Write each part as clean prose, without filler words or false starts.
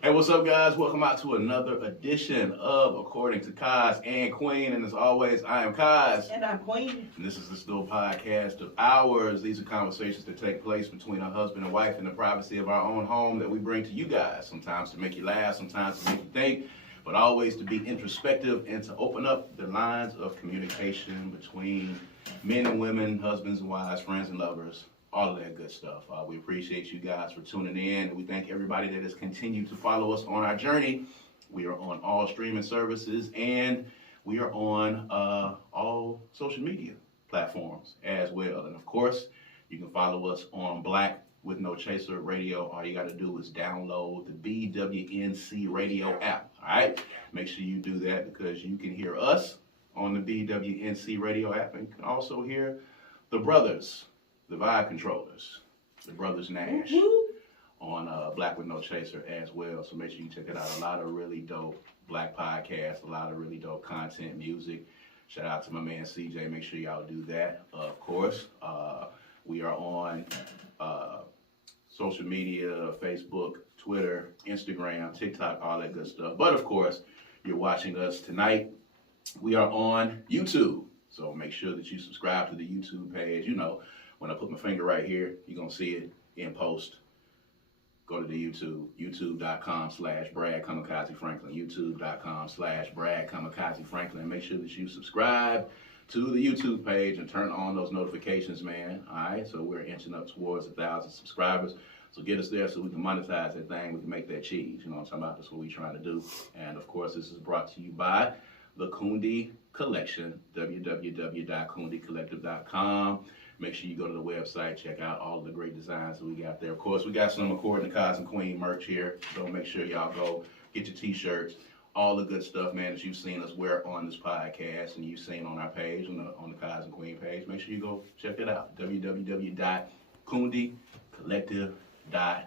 Hey, what's up, guys? Welcome out to another edition of According to Kaz and Queen. And as always, I am Kaz. And I'm Queen. And this is the Still Podcast of Ours. These are conversations that take place between a husband and wife in the privacy of our own home that we bring to you guys. Sometimes to make you laugh, sometimes to make you think, but always to be introspective and to open up the lines of communication between men and women, husbands and wives, friends and lovers. All of that good stuff. We appreciate you guys for tuning in, and we thank everybody that has continued to follow us on our journey. We are on all streaming services, and we are on all social media platforms as well. And of course, you can follow us on Black with No Chaser Radio. All you got to do is download the BWNC Radio app. All right, make sure you do that because you can hear us on the BWNC Radio app, and you can also hear the brothers, the Vibe Controllers, the Brothers Nash, on Black with No Chaser as well. So make sure you check it out. A lot of really dope Black podcasts, a lot of really dope content, music. Shout out to my man CJ. Make sure y'all do that. Of course, we are on social media, Facebook, Twitter, Instagram, TikTok, all that good stuff. But of course, you're watching us tonight. We are on YouTube. So make sure that you subscribe to the YouTube page. You know, when I put my finger right here, you're going to see it in post. Go to the YouTube, youtube.com/Brad Kamikaze Franklin, youtube.com/Brad Kamikaze Franklin. Make sure that you subscribe to the YouTube page and turn on those notifications, man. All right, so we're inching up towards 1,000 subscribers. So get us there so we can monetize that thing. We can make that cheese. You know what I'm talking about? That's what we're trying to do. And of course, this is brought to you by the Kundi Collection, www.kundicollective.com. Make sure you go to the website, check out all of the great designs that we got there. Of course, we got some According to Kaz and Queen merch here, so make sure y'all go get your t-shirts, all the good stuff, man, that you've seen us wear on this podcast and you've seen on our page, on the Kaz and Queen page. Make sure you go check it out, www.kundicollective.com.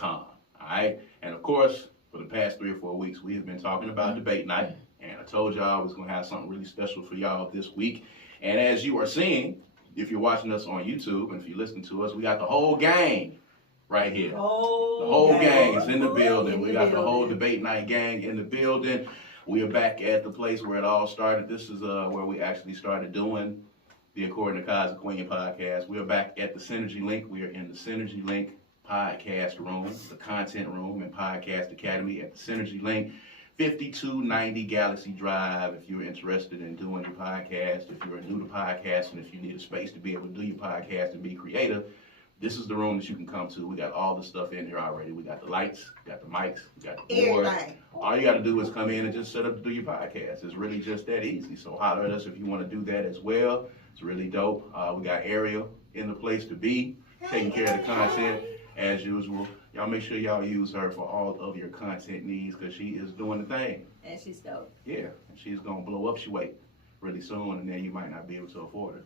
All right, and of course, for the past 3 or 4 weeks, we have been talking about debate night, and I told y'all I was going to have something really special for y'all this week. And as you are seeing, if you're watching us on YouTube and if you listen to us, we got the whole gang right here. The whole gang is in the building. We got the whole debate night gang in the building. We are back at the place where it all started. This is where we actually started doing the According to Kaz and Queen podcast. We are back at the Synergy Link. We are in the Synergy Link podcast room, the content room and podcast academy at the Synergy Link. 5290 Galaxy Drive. If you're interested in doing your podcast, if you're new to podcasting, if you need a space to be able to do your podcast and be creative, this is the room that you can come to. We got all the stuff in here already. We got the lights, we got the mics, we got the board. Everything. All you got to do is come in and just set up to do your podcast. It's really just that easy. So holler at us if you want to do that as well. It's really dope. We got Ariel in the place to be, taking care of the content as usual. Y'all make sure y'all use her for all of your content needs because she is doing the thing. And she's dope. Yeah, and she's gonna blow up your weight really soon, and then you might not be able to afford her.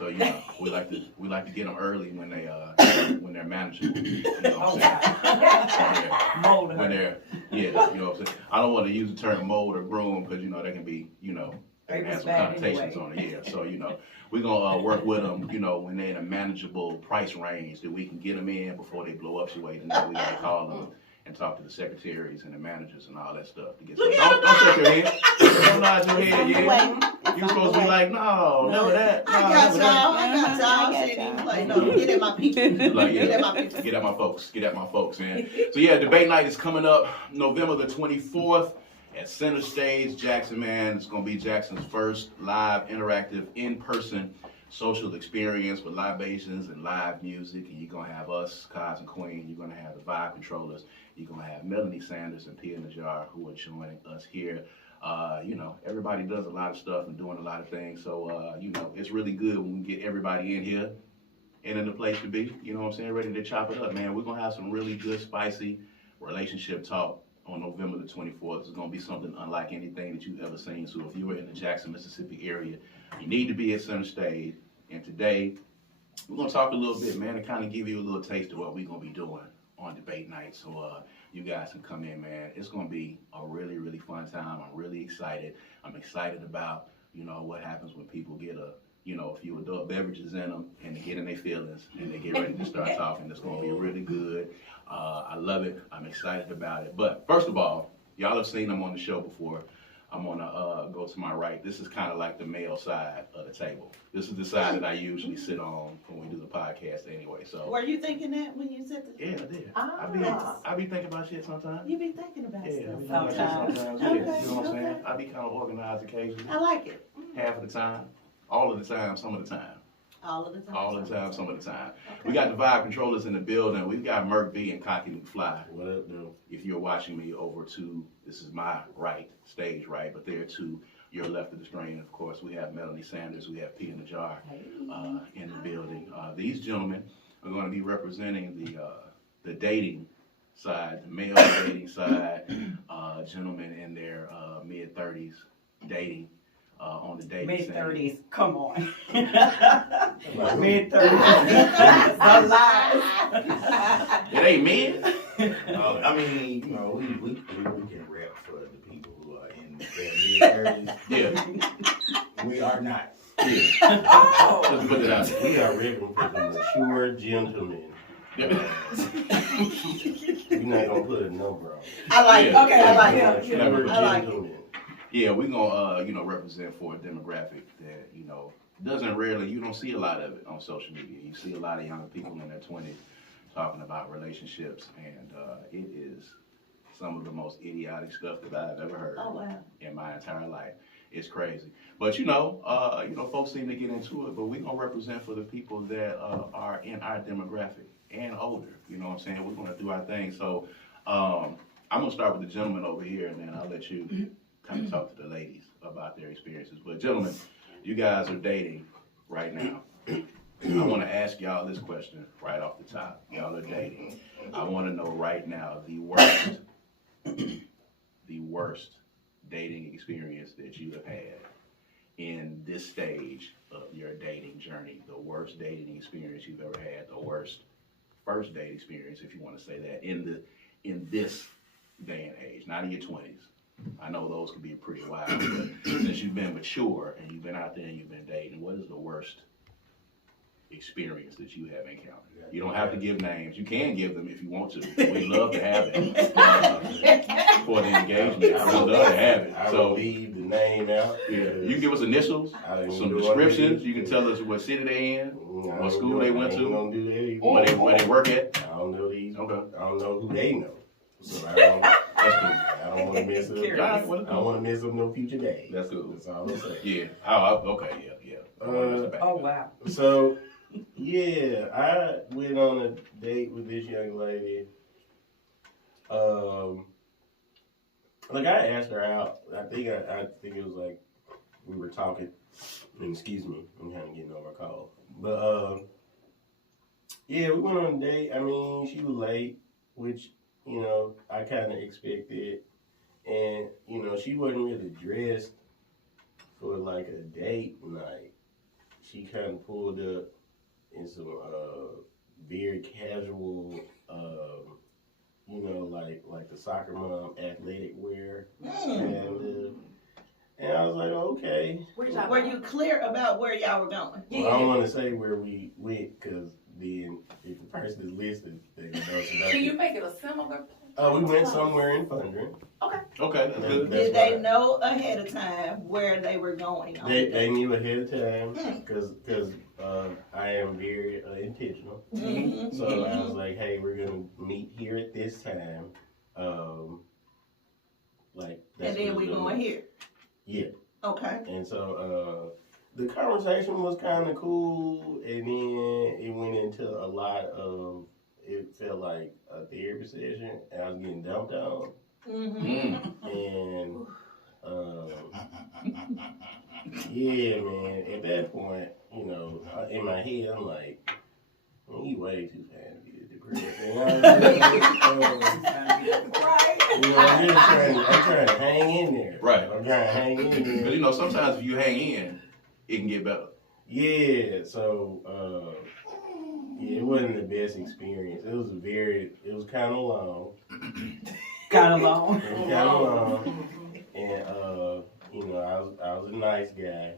So you know, we like to get them early when they're manageable. You know what I'm saying? When they're you know what I'm saying. I don't want to use the term mold or groom because you know they can be they can have some connotations on it. Yeah, so we're gonna work with them. You know, when they're in a manageable price range that we can get them in before they blow up your weight, and then we gotta call them and talk to the secretaries and the managers and all that stuff to get. Don't shake your head. Don't nod your head. Yeah, you're supposed to be like, no, none of that. I got y'all. Like, no, get at my people. Like, yeah, get at my folks. Get at my folks, man. So yeah, debate night is coming up November the 24th. At Center Stage, Jackson, man. It's going to be Jackson's first live, interactive, in-person social experience with libations and live music. And you're going to have us, Kaz and Queen. You're going to have the Vibe Controllers. You're going to have Melanie Sanders and Pia Najjar who are joining us here. Everybody does a lot of stuff and doing a lot of things. So, it's really good when we get everybody in here and in the place to be. You know what I'm saying? Ready to chop it up, man. We're going to have some really good, spicy relationship talk on November the 24th. It's going to be something unlike anything that you've ever seen. So if you are in the Jackson, Mississippi area, you need to be at Center Stage. And today, we're going to talk a little bit, man, to kind of give you a little taste of what we're going to be doing on debate night. So you guys can come in, man. It's going to be a really, really fun time. I'm really excited. I'm excited about, what happens when people get a few adult beverages in them and they get in their feelings and they get ready to start talking. It's going to be really good. I love it. I'm excited about it. But first of all, y'all have seen him on the show before. I'm gonna go to my right. This is kind of like the male side of the table. This is the side that I usually sit on when we do the podcast anyway. So. Were you thinking that when you said that? Yeah, I did. Ah. I be thinking about shit sometimes. You be thinking about Yeah, I be stuff thinking about shit sometimes. Yeah, Okay, you know what I'm saying? okay. I be kind of organized occasionally. I like it. Half of the time, all of the time, some of the time. All of the time. All of the time, some of the time. Okay. We got the vibe controllers in the building. We've got Merc B and Cocky McFly. What up, dude? If you're watching me over to, this is my right, stage right, but there to your left of the screen, of course, we have Melanie Sanders, we have P in the Jar in the building. These gentlemen are going to be representing the dating side, the male dating side, gentlemen in their mid-30s dating. On the dating scene. Mid-30s, come on. Mid-30s, the lies. It ain't men. I mean, you know, we can rap for the people who are in their mid-30s. Yeah. We are not. Yeah. Oh. Let's put it out there. We are rapping for the mature gentlemen. We're not gonna put a number on it. I like it. Yeah. Okay, I like Yeah. it. Yeah. I like it. Gentlemen. Yeah, we're gonna represent for a demographic that, doesn't rarely, you don't see a lot of it on social media. You see a lot of young people in their 20s talking about relationships, and it is some of the most idiotic stuff that I've ever heard Oh, wow. in my entire life. It's crazy. But folks seem to get into it, but we're gonna represent for the people that are in our demographic and older. You know what I'm saying? We're gonna do our thing. So I'm gonna start with the gentleman over here, and then I'll let you kind of talk to the ladies about their experiences. But gentlemen, you guys are dating right now. I want to ask y'all this question right off the top. Y'all are dating. I want to know right now the worst dating experience that you have had in this stage of your dating journey. The worst dating experience you've ever had. The worst first date experience, if you want to say that, in this day and age, not in your 20s. I know those can be pretty wild, but since you've been mature and you've been out there and you've been dating, what is the worst experience that you have encountered? You don't have to give names. You can give them if you want to. We'd love to have them for the engagement. We'd love to have it. I So will leave the name out. yeah, you can give us initials, some descriptions. You can tell us what city they in, what school they went to, Don't do that either. where they work at. I don't know these. Okay. I don't know who they know. So I don't want to mess up. All right, well, I don't want to mess up no future days. That's cool. That's all I'm saying. Yeah. Okay. Yeah. Oh, wow. So, yeah, I went on a date with this young lady. Like I asked her out. I think it was like we were talking. And excuse me, I'm kind of getting over a call. But yeah, we went on a date. I mean, she was late, which I kind of expected, and she wasn't really dressed for like a date night. She kind of pulled up in some very casual, like the soccer mom athletic wear, and I was like, okay. Were you clear about where y'all were going? Well, I don't want to say where we went because then if the person is listed, they know somebody. Can you make it a similar? We went somewhere in Fundren. Okay. That's good. Did they know ahead of time where they were going? On the They date? knew ahead of time because I am very intentional. Mhm. So I was like, hey, we're gonna meet here at this time. And then we going here. Yeah. Okay. And so the conversation was kind of cool, and then it went into a lot of. It felt like a therapy session, and I was getting dumped on. Mm-hmm. And yeah, man. At that point, in my head, I'm like, man, you way too fast to be depressed. And I'm trying to hang in there. Right. I'm trying to hang in there. Because sometimes if you hang in, it can get better. Yeah. So yeah, it wasn't the best experience. It was kind of long. Kind of long. It was kind of long. And I was a nice guy.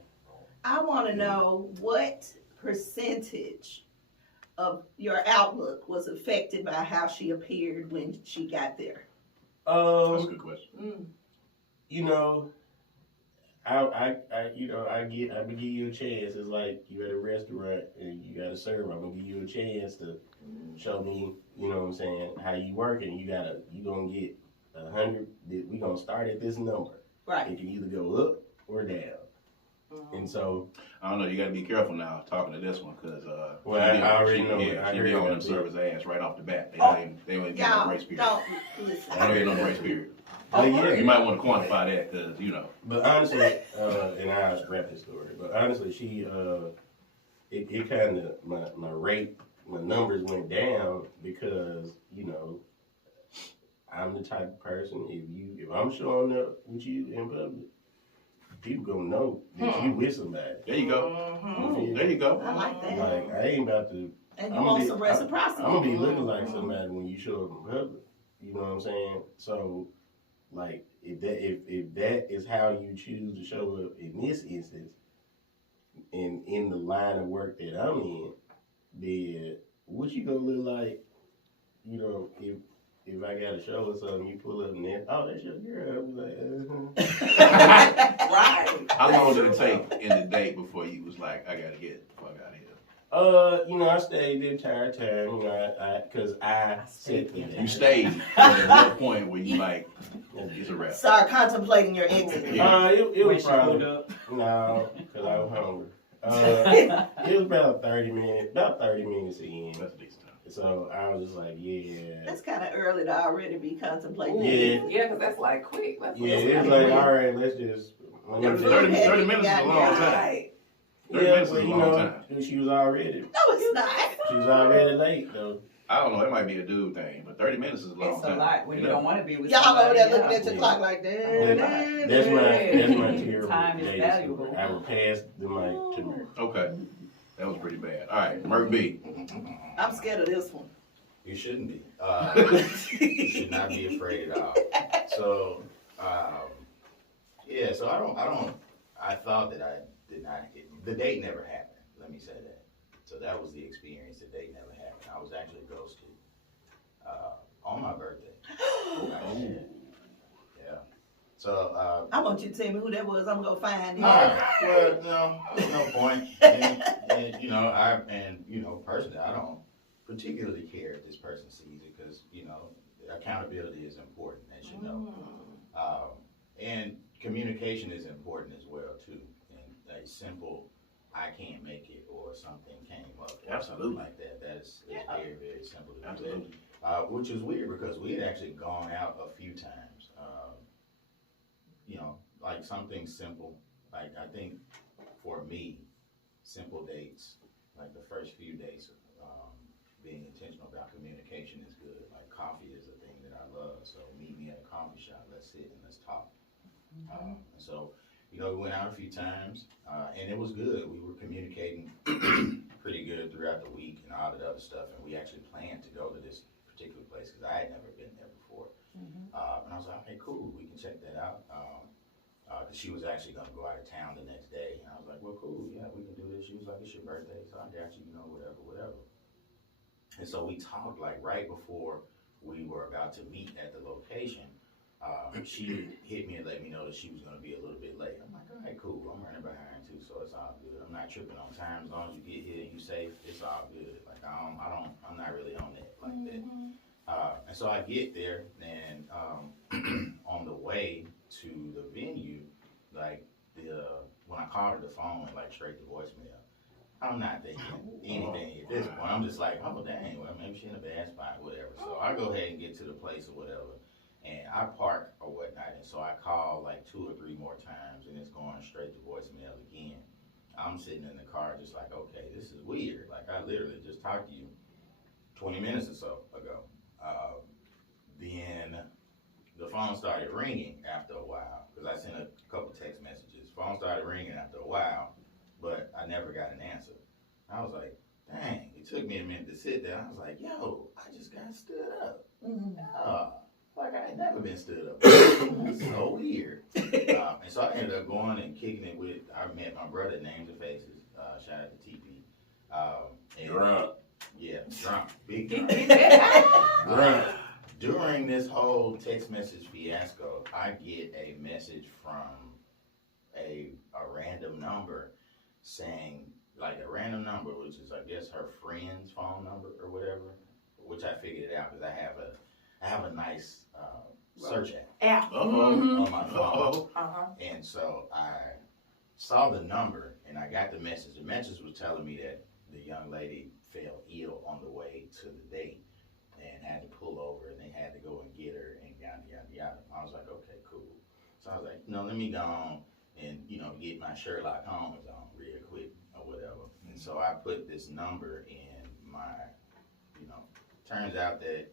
I want to know what percentage of your outlook was affected by how she appeared when she got there? That's a good question. Mm. You know, I give you a chance. It's like you at a restaurant and you got to serve. I'm gonna give you a chance to show me, you know what I'm saying, how you working. You gonna get 100. We gonna start at this number. Right. It can either go up or down. And so, I don't know. You got to be careful now talking to this one because well, I already know. Yeah, I she heard be on them about servers' ass right off the bat. They Oh, don't even get no Y'all grace period. don't listen. They don't get no grace period. but yeah, You might want to quantify that because you know. But honestly, and I'll wrap this story. But honestly, she, it kind of my numbers went down because you know, I'm the type of person if I'm showing up with you in public, people gonna know that you with somebody. There you go. Mhm. There you go. I like that. Like I ain't about to. And you I'm want gonna some be- reciprocity. I'm gonna be looking like somebody when you show up in public. You know what I'm saying? So, like, if that is how you choose to show up in this instance, and in the line of work that I'm in, then what you gonna look like? You know, if I got a show or something, you pull up and then, oh, that's your girl. I was like, Right. How long did it take in the day before you was like, I gotta get the fuck out of here? You know, I stayed the entire time. You know, cause I said stayed that. You stayed at what point where you like, it's a wrap? Start contemplating your exit. It When was she pulled probably up. no, cause I was hungry. It was about 30 minutes in. That's a decent time. So I was just like, yeah. That's kind of early to already be contemplating. Yeah. Yeah, because that's like quick. That's Yeah, it was like, all right, let's just. Yeah, 30 minutes is a long time. Right. 30 Yeah, minutes is but a you long know, time. she was already late though. I don't know, it might be a dude thing, but 30 minutes is a long It's a time. lot when you don't want to be with Y'all over somebody there looking else. at your Yeah. clock like that. That's my Yeah. terrible Time is dating valuable. story. I would pass the mic to Merc. Okay, that was pretty bad. All right, Merc B. I'm scared of this one. You shouldn't be. You should not be afraid at all. So, yeah. So I thought that I did not. The date never happened. Let me say that. So that was the experience. The date never happened. I was actually ghosted on my birthday. Yeah. So. I want you to tell me who that was. I'm gonna find him. Well, no, there's no point. And, you know, personally, I don't particularly care if this person sees it because, you know, accountability is important, as you know. And communication is important as well, too. And a simple, I can't make it, or something came up, or Absolutely. something like that. That's very, very simple to do. Absolutely. Which is weird because we had actually gone out a few times. You know, like something simple. Like I think for me, simple dates, like the first few dates, being intentional about communication is good. Like coffee is a thing that I love. So meet me at a coffee shop. Let's sit and let's talk. So, you know, we went out a few times, and it was good. We were communicating pretty good throughout the week and all that other stuff. And we actually planned to go to this particular place because I had never been there before. And I was like, okay, cool, we can check that out. Cause she was actually gonna go out of town the next day. And I was like, well, cool, yeah, we can do this. She was like, it's your birthday, so I got you, you know, whatever. And so we talked like right before we were about to meet at the location. She hit me and let me know that she was gonna be a little bit late. I'm like, all right, cool, I'm running behind too, so it's all good. I'm not tripping on time. As long as you get here and you safe, it's all good. Like I'm not really on that like that. And so I get there, and on the way to the venue, like when I called her, the phone went like straight to voicemail. I'm not thinking anything at this point. I'm just like, oh dang, well maybe she's in a bad spot, whatever. So I go ahead and get to the place or whatever, and I park or whatnot. And so I call like 2 or 3 more times, and it's going straight to voicemail again. I'm sitting in the car just like, okay, this is weird. Like I literally just talked to you 20 minutes or so ago. Then the phone started ringing after a while because I sent a couple text messages. Phone started ringing after a while, but I never got an answer. I was like, dang, it took me a minute to sit there. I was like, yo, I just got stood up. Like I had never been stood up. That's so weird. And so I ended up going and kicking it with, I met my brother, Names and Faces. Shout out to TP. You're up. Yeah, drunk, big drunk. During this whole text message fiasco, I get a message from a random number saying, like a random number, which is I guess her friend's phone number or whatever, which I figured it out because I have a nice search app Yeah. Uh-oh. on my phone, Uh-oh. and so I saw the number and I got the message. The message was telling me that the young lady fell ill on the way to the date and had to pull over and they had to go and get her and yada yada yada. I was like, okay, cool. So I was like, let me go on and get my Sherlock Holmes on real quick or whatever. And so I put this number in my, turns out that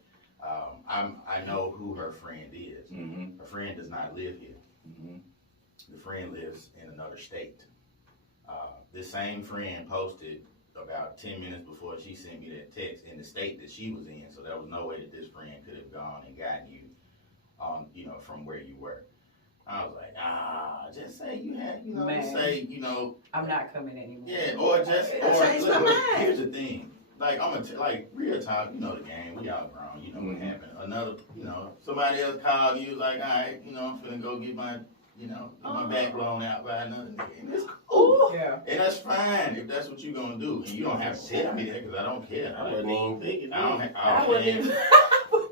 I know who her friend is. Mm-hmm. Her friend does not live here. Mm-hmm. The friend lives in another state. This same friend posted about 10 minutes before she sent me that text in the state that she was in, so there was no way that this friend could have gone and gotten you from where you were. I was like, just say you had, Man. just say, I'm not coming anymore. yeah, or Change my look, mind. here's the thing. Like, I'm gonna like, real talk, the game, we all grown, what happened. Another, somebody else called you, like, all right, I'm finna go get my, get my back blown out by another nigga. And it's cool. Yeah. And that's fine if that's what you're gonna do. And you don't have to tell me that because I don't care. I wasn't even thinking. I wouldn't even.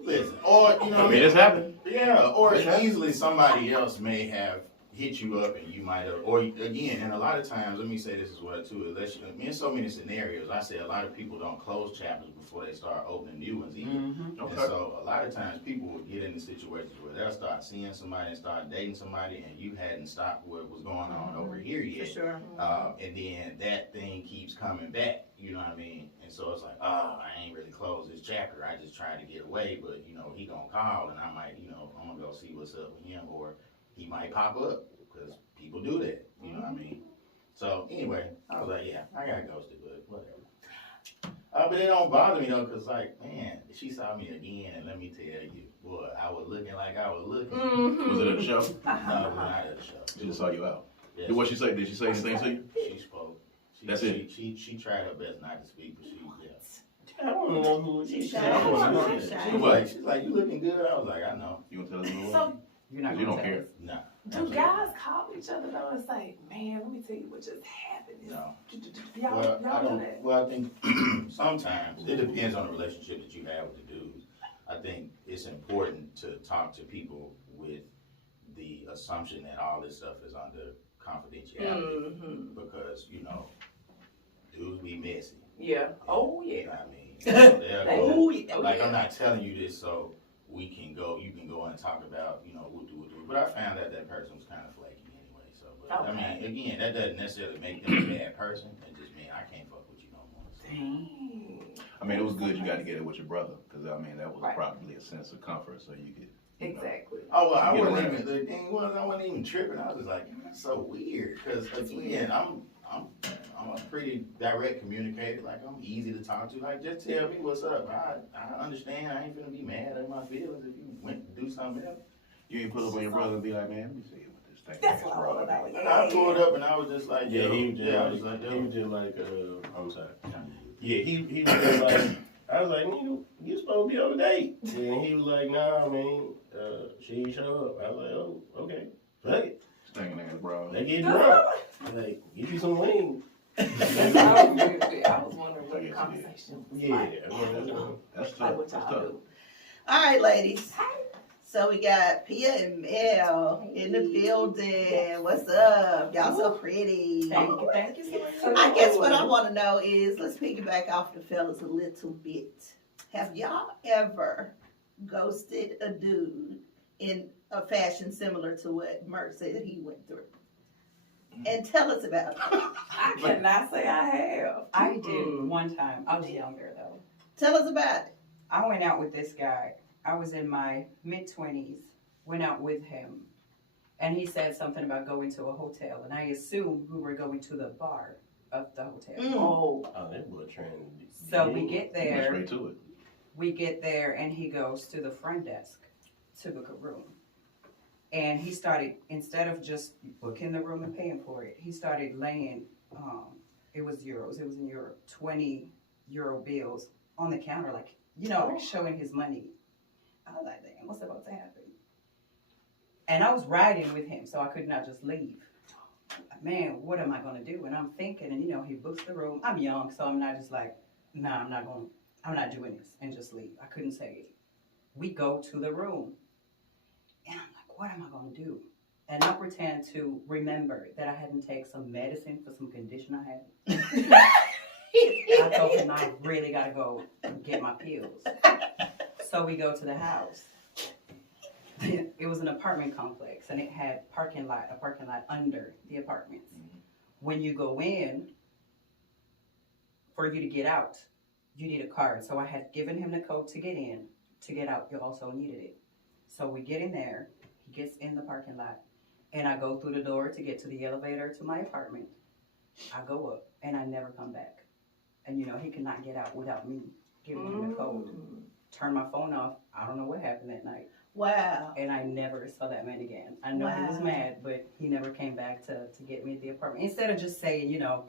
Listen, or, I mean, it's happened. yeah, or easily somebody else may have hit you up and you might have, or again, and a lot of times, let me say this as well too, in so many scenarios, I say a lot of people don't close chapters before they start opening new ones either. Mm-hmm. And so a lot of times people will get into situations where they'll start seeing somebody and start dating somebody and you hadn't stopped what was going on over here For yet. sure. And then that thing keeps coming back, you know what I mean? And so it's like, I ain't really closed this chapter. I just tried to get away, but he gonna call and I might, I'm gonna go see what's up with him, or he might pop up because people do that, you know what I mean? So anyway, I was like, yeah, I got ghosted, but whatever. But it don't bother me though, cause like, man, she saw me again, and let me tell you, boy, I was looking like I was looking. Was it at the show? No, it was not at the show. She just saw you out. Yeah, What she say? Did she say anything to you? She spoke. That's it. She tried her best not to speak, but I don't know who She said. shy. I don't know. She shy. she's like, you looking good. I was like, I know. You gonna tell us a little? So, You're not You gonna don't tell care. us. Nah. do guys call each other though and say, "Man, let me tell you what just happened"? No. Y'all, Well, I y'all do don't. that. Well, I think sometimes it depends on the relationship that you have with the dudes. I think it's important to talk to people with the assumption that all this stuff is under confidentiality, Mm-hmm. because dudes be messy. Yeah. Oh You yeah. know what I mean? They'll go, Oh, yeah. like, I'm not telling you this so you can go and talk about, what do. But I found that person was kind of flaky anyway. So, but, I mean, again, that doesn't necessarily make them a bad person. It just means I can't fuck with you no more. So. Dang. I mean, it was good you got together with your brother, because I mean, that was Right. probably a sense of comfort, so you could. Exactly. Oh, well, I Get wasn't around. even, the thing was, I wasn't even tripping. I was just like, that's so weird. Because, again, I'm a pretty direct communicator. Like, I'm easy to talk to. Like, just tell me what's up. I understand. I ain't gonna be mad at my feelings if you went to do something else. You ain't pull up on your brother and be like, man, let me see what this thing That's is, what I bro. want to know. And I pulled up and I was just like, Yeah, yo. he was just, I was like, he yo. was just like, I'm sorry. Yeah, he was just like, I was like, nigga, you supposed to be on a date. And he was like, nah, man, she ain't show up. I was like, oh, okay. Fuck it. Stinking ass, bro. They get drunk. Like, give you some wings. I was wondering what the Yes, conversation was Yeah, like. I mean, That's Like tough. what That's y'all tough. do. All right, ladies. So we got Pia and Mel in the building. What's up? Y'all so pretty. Thank you so much. I guess what I want to know is, let's piggyback off the fellas a little bit. Have y'all ever ghosted a dude in a fashion similar to what Merck said he went through? And tell us about it. I cannot say I have. I did one time. I was younger though. Tell us about it. I went out with this guy. I was in my mid-20s. Went out with him, and he said something about going to a hotel, and I assumed we were going to the bar of the hotel. Oh. oh, that boy trying to be. So we get Went there. straight to it. We get there, and he goes to the front desk to book a room. And he started, instead of just booking the room and paying for it, he started laying, it was euros, it was in Europe, 20 euro bills on the counter, like, you know, showing his money. I was like, damn, what's about to happen? And I was riding with him, so I could not just leave. Man, what am I going to do? And I'm thinking, and, you know, he books the room. I'm young, so I'm not just like, nah, I'm not doing this, and just leave. I couldn't say it. We go to the room, and I'm like, what am I going to do? And I pretend to remember that I hadn't taken some medicine for some condition I had. I told him I really got to go get my pills. So we go to the house. It was an apartment complex, and it had a parking lot under the apartments. When you go in, for you to get out, you need a card. So I had given him the code to get in. To get out, you also needed it. So we get in there. He gets in the parking lot, and I go through the door to get to the elevator to my apartment. I go up, and I never come back. And, you know, he could not get out without me giving him the code. Turn my phone off. I don't know what happened that night. Wow. And I never saw that man again. I know he was mad, but he never came back to get me at the apartment. Instead of just saying, you know,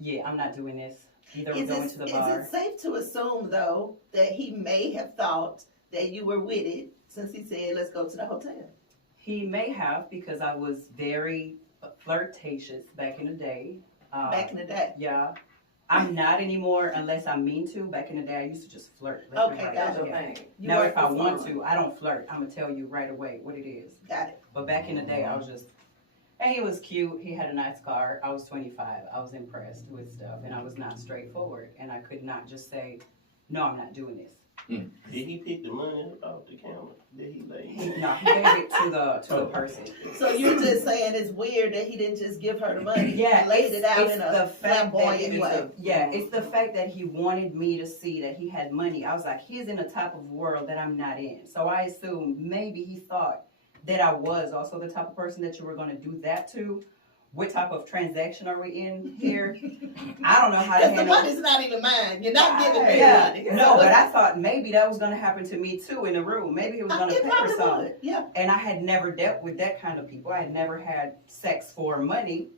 yeah, I'm not doing this. Either we're going to the bar. Is it safe to assume, though, that he may have thought that you were with it since he said, let's go to the hotel? He may have, because I was very flirtatious back in the day. Back in the day? Yeah. I'm not anymore unless I mean to. Back in the day, I used to just flirt. Okay, gotcha. Yeah. Now, if I want to, I don't flirt. I'm going to tell you right away what it is. Got it. But back in the day, I was just, and he was cute. He had a nice car. I was 25. I was impressed with stuff, and I was not straightforward. And I could not just say, no, I'm not doing this. Did he pick the money off the counter? Did he lay? No, he gave it to the person. So you're just saying it's weird that he didn't just give her the money. Yeah, He laid it out in the a fact that flamboyant way. it's the fact that he wanted me to see that he had money. I was like, he's in a type of world that I'm not in. So I assumed maybe he thought that I was also the type of person that you were going to do that to. What type of transaction are we in here? I don't know how to Because the handle money's not even mine. You're not giving me Yeah, money. no, but I thought maybe that was going to happen to me too in the room. Maybe he was going to It pay probably for something. would, yeah. And I had never dealt with that kind of people. I had never had sex for money,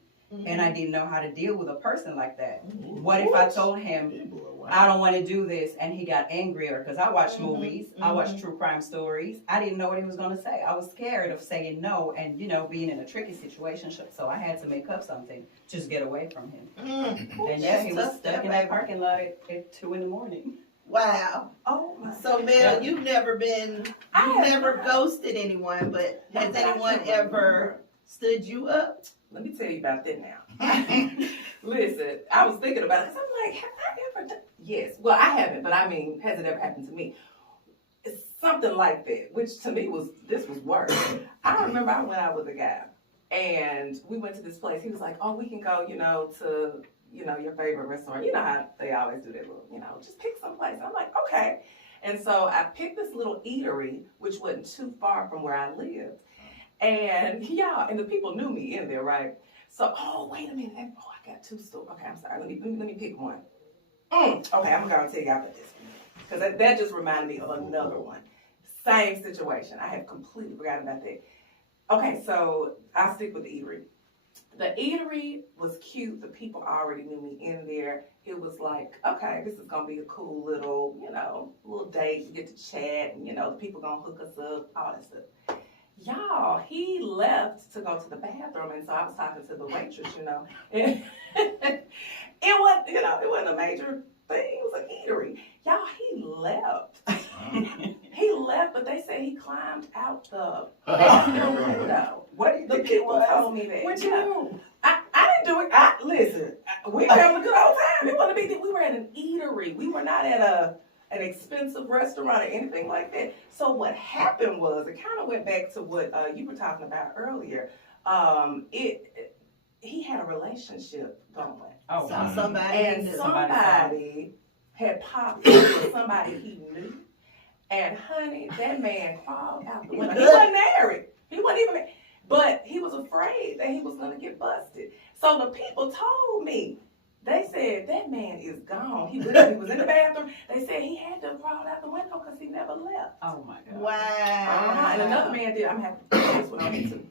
and I didn't know how to deal with a person like that. What if I told him, I don't want to do this, and he got angrier? Because I watch movies, I watch true crime stories. I didn't know what he was going to say. I was scared of saying no and, you know, being in a tricky situation. So I had to make up something, just get away from him. And yeah, he was stuck in that parking lot at 2 a.m. Wow. Oh my. So Mel, you've never ghosted anyone, but has anyone ever stood you up? Let me tell you about that now. Listen, I was thinking about it because I'm like, have I ever done? Yes. Well, I haven't, but I mean, has it ever happened to me? It's something like that, which to me was worse. I remember I went out with a guy, and we went to this place. He was like, oh, we can go, you know, to, you know, your favorite restaurant. You know how they always do that little, you know, just pick some place. I'm like, okay. And so I picked this little eatery, which wasn't too far from where I lived. And yeah, and the people knew me in there, right? So, oh, wait a minute. Oh, I got 2 stools. Okay, I'm sorry. Let me pick one. Okay, I'm going to tell you about this. Because that just reminded me of another one. Same situation. I have completely forgotten about that. Okay, so I'll stick with the eatery. The eatery was cute. The people already knew me in there. It was like, okay, this is going to be a cool little, you know, little date. We get to chat, and, you know, the people going to hook us up, all that stuff. Y'all, he left to go to the bathroom, and so I was talking to the waitress, you know. And it wasn't a major thing. It was an eatery. Y'all, he left. He left, but they said he climbed out the bathroom window. The people told me that. What you do? I didn't do it. Listen, we were having a good old time. It wasn't a big deal. We were at an eatery. We were not at an expensive restaurant or anything like that. So what happened was, it kind of went back to what you were talking about earlier. He had a relationship going. Oh, Somebody had popped up with somebody he knew. And honey, that man crawled out the window. He wasn't married. He wasn't even married. But he was afraid that he was going to get busted. So the people told me, they said, that man is gone. He was in the bathroom. They said he had to crawl out the window because he never left. Oh, my God. Wow. And another man did. I'm happy to put this one on YouTube.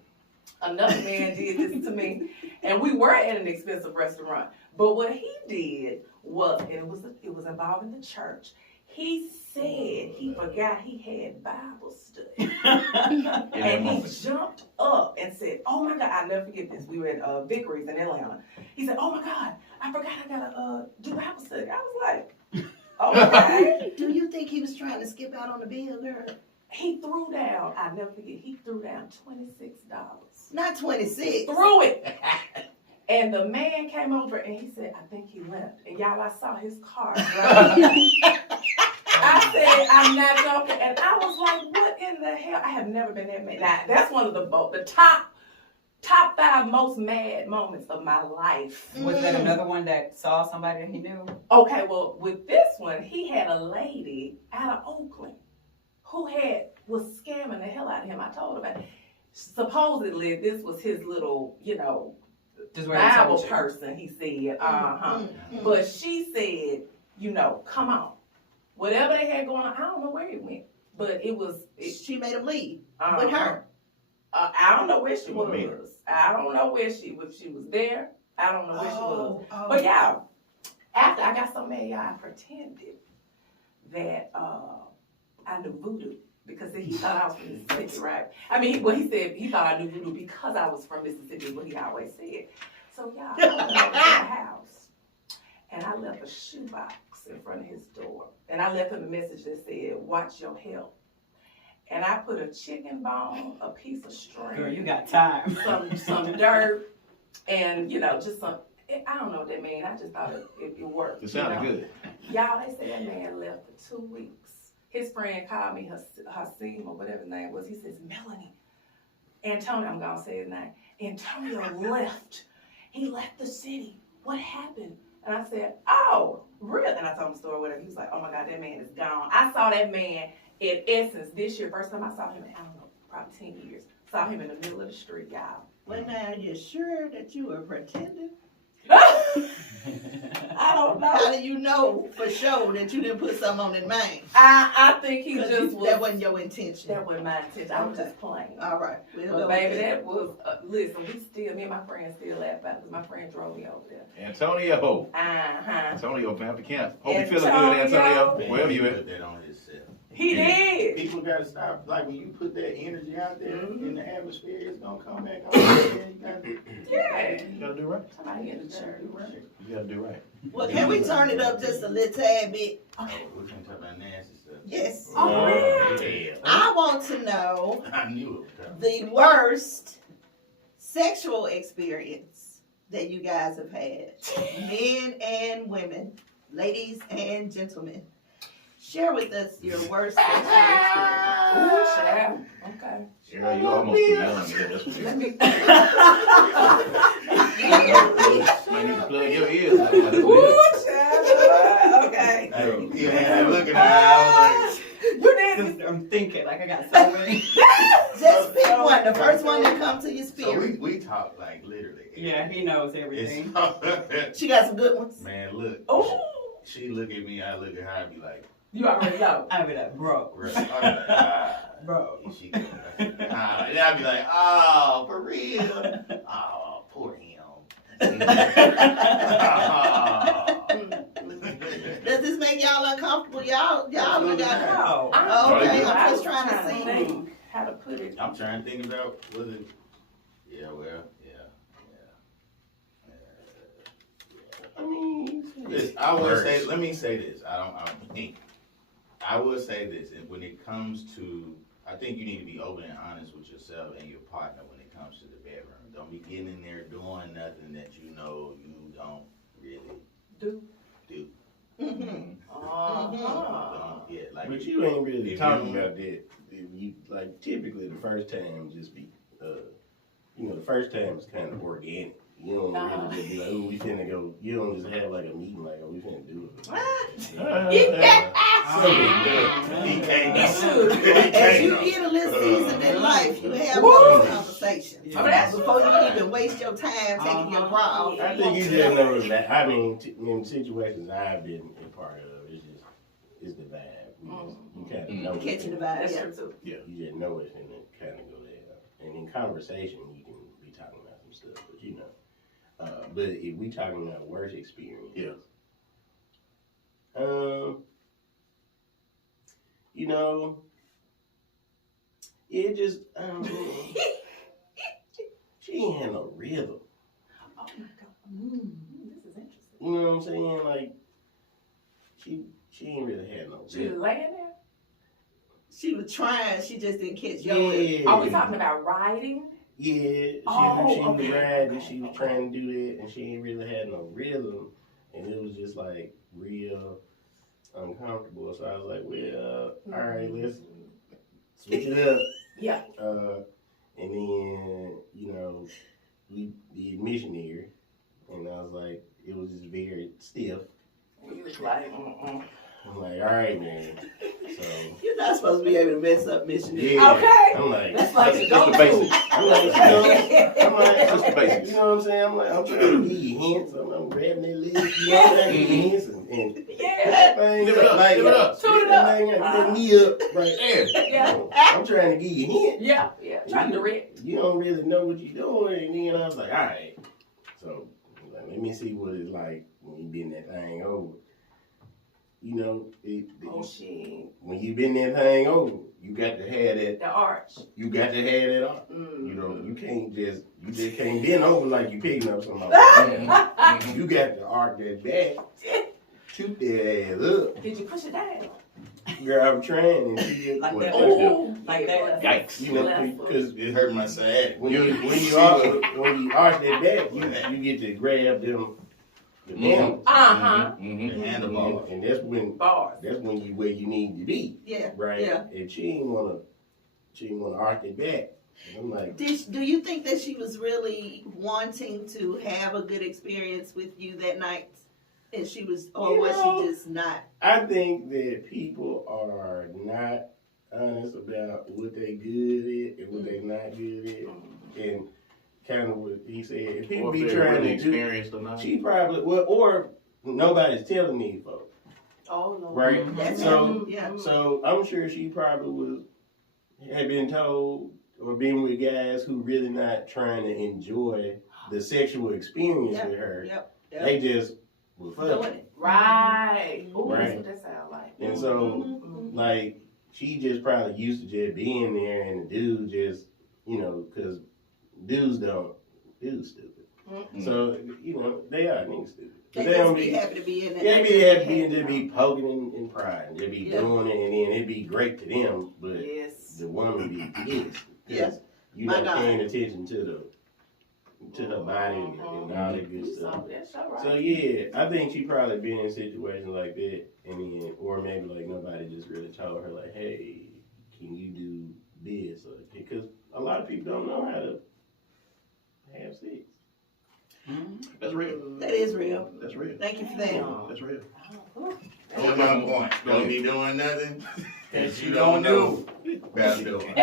Another man did this to me. And we were at an expensive restaurant. But what he did was, and it was involving the church. He said he forgot he had Bible study. And he jumped up and said, "Oh my God," I'll never forget this. We were at Vickery's in Atlanta. He said, "Oh my God, I forgot I gotta do Bible study." I was like, okay. Do you think he was trying to skip out on the bill, girl? He threw down, I'll never forget, he threw down $26. Not 26. Threw it. And the man came over and he said, "I think he left." And y'all, I saw his card right I said, "I'm not joking." And I was like, what in the hell? I have never been that mad. Now, that's one of the top 5 most mad moments of my life. Was that another one that saw somebody that he knew? Okay, well, with this one, he had a lady out of Oakland who was scamming the hell out of him. I told him about it. Supposedly, this was his little, Just what I Bible told you. person, he said. But she said, come on. Whatever they had going on, I don't know where it went. But She made him leave uh, with her. I don't know where she With was. me. I don't know if she was there. I don't know where she was. Oh. But y'all, after I got so mad, y'all, I pretended that I knew voodoo. Because he thought I was from Mississippi, right? I mean, he said he thought I knew voodoo because I was from Mississippi, is what he always said. So y'all, I went over to the house, and I left a shoebox in front of his door. And I left him a message that said, "Watch your health." And I put a chicken bone, a piece of string, Girl, you got time. some dirt, and just some. I don't know what that means. I just thought it worked. It sounded good. Y'all, they said that man left for 2 weeks. His friend called me Hasim or whatever his name was. He says, "Melanie, Antonio," I'm gonna say his name. "Antonio left. He left the city. What happened?" And I said, "Oh, really?" And I told him the story, whatever. He was like, "Oh my God, that man is gone." I saw that man in Essence this year. First time I saw him in, I don't know, probably 10 years. Saw him in the middle of the street, y'all. Well, now, are you sure that you were pretending? I don't know. How do you know for sure that you didn't put something on his mind? I think he just was. That wasn't your intention. That wasn't my intention. I was just playing. All right. We'll But go baby, with that was, listen, me and my friend still laugh about it because my friend drove me over there. Antonio. Uh-huh. Antonio, man, the camp. Hope you feeling good, Antonio. Man, Wherever you he at. put that on himself. He did. People gotta stop. Like when you put that energy out there in the atmosphere, it's gonna come back on. Yeah. You gotta do right. Somebody in the church. You gotta do right. Well, can we turn it up just a little tad bit? Oh, we're gonna talk about nasty stuff. Yes. Oh, really? Yeah. I want to know I knew it was coming. the worst sexual experience that you guys have had. Men and women, ladies and gentlemen. Share with us your worst sexual experience. Ooh, child. Okay. Girl, you almost too young. Yeah, that's what Let it me. is. Might need to plug your ears. That's what it Ooh, is. child. Okay. Yeah, looking at me, You did. I'm thinking, like I got so many. Just pick one, the first one that comes to your So spirit. we talk like literally. Yeah, he knows everything. It's, She got some good ones. man, look. Ooh. She look at me, I look at her, I be like, You already know. I be like, bro, real. I'm like, ah. bro. And she goes, ah. And I be like, oh, for real? Oh, poor him. Does this make y'all uncomfortable? Y'all look at her. No. Okay, I I'm was just trying to see. think how to put it. I'm trying to think about whether, yeah. I mean, Listen, I would say, let me say this. I would say this, and when it comes to, I think you need to be open and honest with yourself and your partner when it comes to the bedroom. Don't be getting in there doing nothing that you know you don't really Do. do. Mhm. Yeah, like, but you ain't really if talking you- about that. You like typically the first time just be, the first time is kind of organic. You don't really just be like, oh, we finna go. You don't just have like a meeting like, oh, we finna do it. he can't He should. As you get a little seasoned in life, you have those conversations. Yeah. Before you even waste your time taking your bra off. I think you just know that. I mean, in situations I've been a part of, it's the vibe. You kind of know Catching the it. vibe, That's yeah. true too. Yeah, you just know it and it kind of go there. And in conversation, you can be talking about some stuff, but But if we talking about work experience, Yeah. You know, it just she ain't had no rhythm. Oh my God. This is interesting. You know what I'm saying? Like she ain't really had no She was rhythm. laying there. She was trying, she just didn't catch your Yeah. Are we talking about riding? Yeah, she Oh, was okay, riding, okay, she was okay. trying to do that, and she ain't really had no rhythm, and it was just like real uncomfortable. So I was like, well, all right, let's switch it up. Yeah. And then, you know, we did missionary, and I was like, it was just very stiff. You was like, I'm like, all right, man. So You're not supposed to be able to mess up missionary. yeah, Okay. I'm like, That's like the That's the go-to. basics. I'm like, That's the basics. you know what I'm saying? I'm like, I'm trying to give you hints. I'm grabbing their legs, you know what I'm saying? Give you hints and Yeah. man, Give it up, like, give it up. Tune it up. Man, get that knee up right there. Yeah. I'm trying to give you hints. Yeah. Yeah. Trying to direct. You don't really know what you're doing, and then I was like, all right. So like, let me see what it's like when you bend that thing over. You know, Oh shit. when you bend that thing over, you got to have that. The arch. You got to have that up. Mm. You know, you just can't bend over like you picking up somebody. You got to arc that back, shoot that ass up. Did you push it down? Girl, I'm trying, and she just Like went that. like that. Oh, like that. Yikes. You know, because It hurt my side. when you arch that back, you get to grab them the handle, Uh-huh. Mm-hmm. The handlebar. and that's when Bars. you where you need to be, Yeah. right? Yeah. And she ain't wanna arch it back. And I'm like, Do you think that she was really wanting to have a good experience with you that night? And she was, or You was know, she just not? I think that people are not honest about what they good at and what they not good at, and kind of what he said. If people Or be if they're trying really to do, experienced or not. she probably or nobody's telling these folks, Oh no. right? That's So yeah. So I'm sure she probably had been told or been with guys who really not trying to enjoy the sexual experience with her. Yep. They just were Doing fucking. it. Right. Ooh, that's Right. what that sound like. And so, Mhm. like, she just probably used to just being there, and the dude just, you know, because dudes stupid. Mm-mm. So, you know, they are niggas stupid. They They just don't be be. happy to be in that. Yeah, they be happy and just be poking and prying. They be Yeah. doing it, and then it be great to them, but Yes. the woman be pissed. Yeah. You My not God. paying attention to her body and all that good You stuff. saw that show, right? So yeah, I think she probably been in situations like that, and then, or maybe like nobody just really told her like, hey, can you do this? Or, because a lot of people don't know how to have sex. That's real. That is real. That's real. Thank you for that. That's real. That's my point. Don't be doing nothing That you don't don't know. Better do it.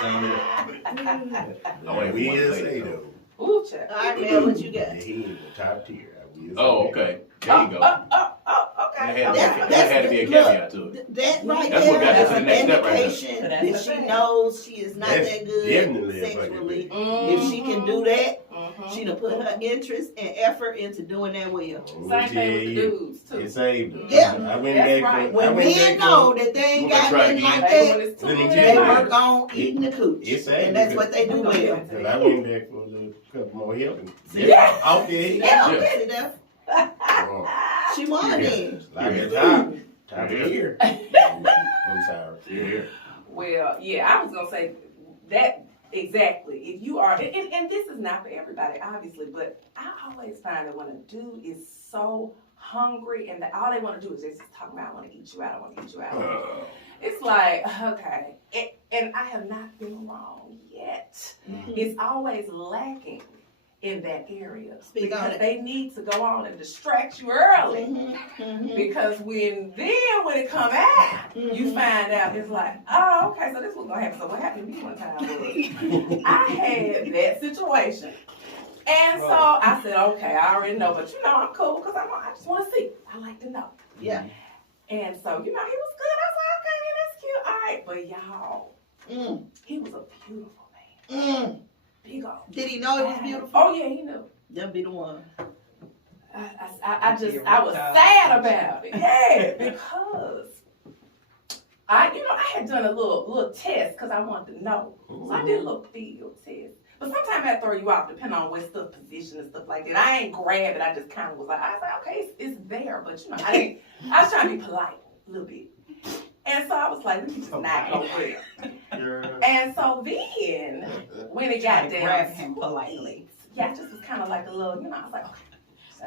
Sum it up. I want we everyone to will say say that. though, Ooh, child. All right, man, what you the got? head was top tier. I will say Oh, that. okay. There you go. Okay. There had to be a caveat to it. That right That's what there got us is to the an next step right there. indication So that's that the she thing. knows she is not That's that good definitely a sexually. fucking If she can do that, Mhm. she done put her interest and effort into doing that well. Same thing with the dudes too. It saved her. Yeah. I went That's back right. for, I When went men back know for, that they ain't You got wanna try nothing again? like Baby, that, when it's too Let me many tell they you. murders. work on eating the cooch. It saved And that's her. what they do well. Because I went back for a couple more helping. Yeah. Off there. Yeah, Yeah. okay, there. She won then. Like a top of the year. I'm sorry. Yeah. Well, yeah, I was gonna say that exactly. If you are, and this is not for everybody, obviously, but I always find that when a dude is so hungry and all they want to do is just talk about, I want to eat you out, I want to eat you out. It's like, okay, and I have not been wrong yet. It's always lacking in that area Speak on because it. they need to go on and distract you early. Mhm. Because when it come out, you find out it's like, oh, okay, so this was gonna happen. So what happened to me one time was I had that situation. And so I said, okay, I already know, but I'm cool because I just want to see. I like to know. Yeah. And so, he was good. I was like, okay, yeah, that's cute. All right. But y'all, Mm. he was a beautiful man. big old. Did he know it was beautiful? Oh yeah, he knew. That'd be the one. I was sad about it. Yeah, because I had done a little test because I wanted to know. So I did a little field test. But sometimes that throw you off depending on what stuff position and stuff like that. I ain't grab it. I just kind of was like, okay, it's there, but I was trying to be polite a little bit. And so I was like, let me just not go there. And so then when it got down, grab him politely. Yeah, it just was kind of like a little, I was like, okay.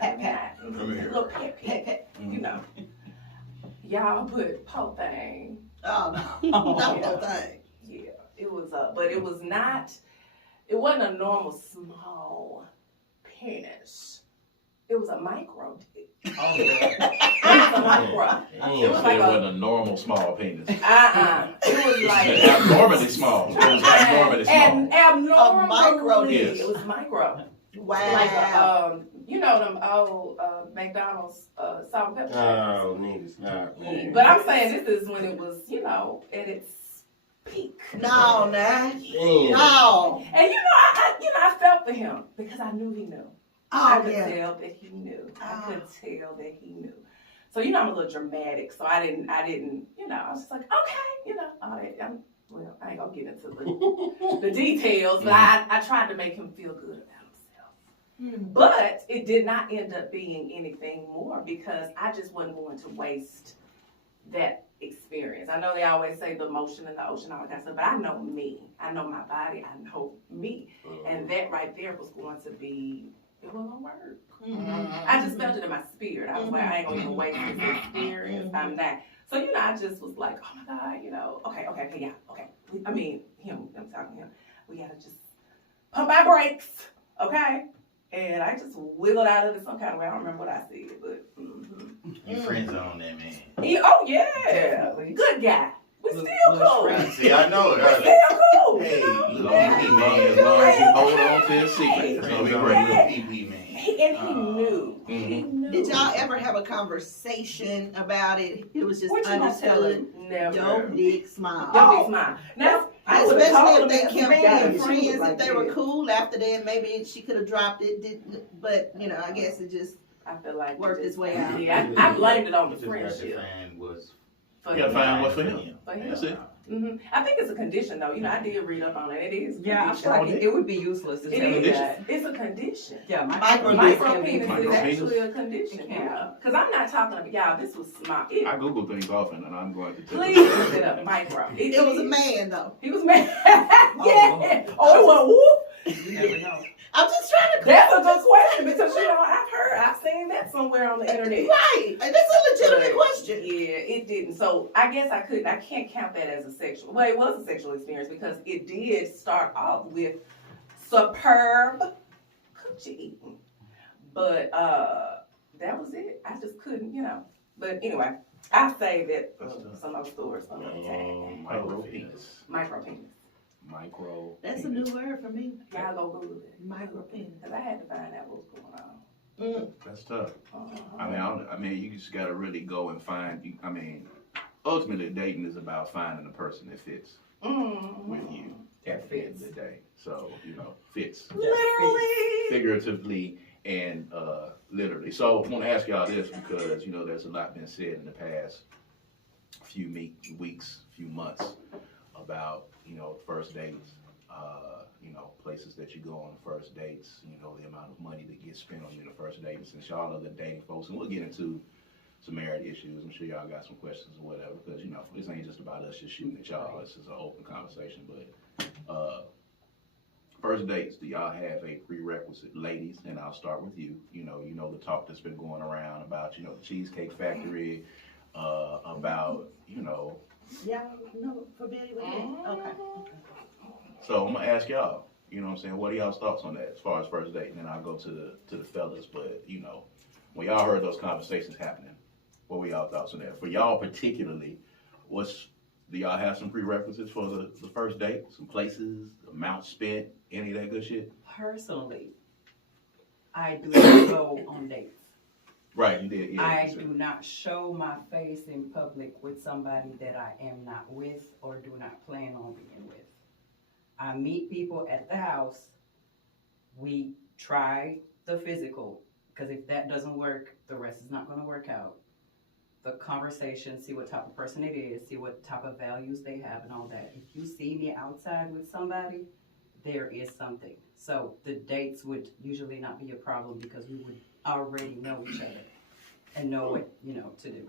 Pat. A little pat. Y'all put po thing. Oh no, that whole thing. Yeah, it was but it wasn't a normal small penis. It was a micro dick. Oh, It was a micro. It was like a normal small penis. It was like abnormally small. It was abnormally small. And abnormal. A micro dick. It was micro. Wow. Like them old McDonald's salt and pepper. Oh, niggas, stop, man. But I'm saying this is when it was, at its peak. No, nah. Damn. No. And I felt for him because I knew he knew. I Oh could yeah. tell that he knew. I could tell that he knew. So I'm a little dramatic. So I didn't. I was just like, okay, all that. I ain't gonna get into the details, but I tried to make him feel good about himself. But it did not end up being anything more because I just wasn't going to waste that experience. I know they always say the motion in the ocean, all that kind of stuff, but I know me. I know my body. I know me. And that right there was going to be, it wasn't gonna work. I just felt it in my spirit. I was like, I ain't gonna even waste this experience. I'm not. So, I just was like, oh my God, okay, yeah, okay. I mean, I'm talking to him. We gotta just pump our brakes, okay? And I just wiggled out of it some kind of way. I don't remember what I said, but. You friend zone that man. Oh, yeah. Definitely. Good guy. We still cool. See, I know it. We still cool. Hey, As long as you hold on to his secret, it's gonna be great. Pee-wee, man. He knew. He knew. Did y'all ever have a conversation about it? It was just What you gonna tell understood. him? Never. Dope dick smile. Don't be smile. Now, I would've Especially told if him they that kept man, being she friends, was if like they were this. cool after that, maybe she could have dropped it. But I guess it just I feel like worked its way out. Yeah, I blamed it on the Just got to friendship. find what's For You gotta him. find what's for him. For him. That's it. I think it's a condition though. I did read up on it. It is. A Yeah, I condition. feel like it would be useless to It tell you is. that. It's a condition. Yeah, Micro Micro dick. penis Micro is penis? actually a condition. It can. Yeah. Because I'm not talking about y'all. This was small. I Google things often, and I'm going to tell Please you. look it up. Micro. it was a man though. He was mad. Yeah. Oh, it went whoop. You never know. I'm just trying to. That's a good question because I've seen that somewhere on the internet. Right, and that's a legitimate But, question. Yeah, it didn't. So I guess I can't count that as a sexual. Well, it was a sexual experience because it did start off with superb coochie eating, but that was it. I just couldn't, But anyway, I say that some of those stories another time. Micro penis. Micro penis. Micro. That's a new word for me. Y'all go Google it. Micro penis. Because I had to find out what was going on. That's tough. Uh-huh. I mean, you just gotta really go and find. Ultimately, dating is about finding a person that fits with you at the end of the day. So fits Literally. figuratively and literally. So I want to ask y'all this because there's a lot been said in the past few weeks, few months about first dates, places that you go on the first dates, the amount of money that gets spent on you the first date. And since y'all are the dating folks, and we'll get into some married issues. I'm sure y'all got some questions or whatever, because this ain't just about us just shooting at y'all. This is an open conversation. But first dates, do y'all have a prerequisite, ladies? And I'll start with you. The talk that's been going around about the Cheesecake Factory, about Y'all know familiar with that? Okay. So I'm gonna ask y'all, what are y'all's thoughts on that as far as first date? And then I'll go to the fellas. But when y'all heard those conversations happening, what were y'all thoughts on that? For y'all particularly, do y'all have some prerequisites for the first date? Some places, amount spent, any of that good shit? Personally, I do not go on dates. Right, you did. Yeah, I do not show my face in public with somebody that I am not with or do not plan on being with. I meet people at the house we try the physical, because if that doesn't work, the rest is not going to work out. The conversation, see what type of person it is, see what type of values they have and all that. If you see me outside with somebody, there is something. So the dates would usually not be a problem because we would already know each other and know what, to do.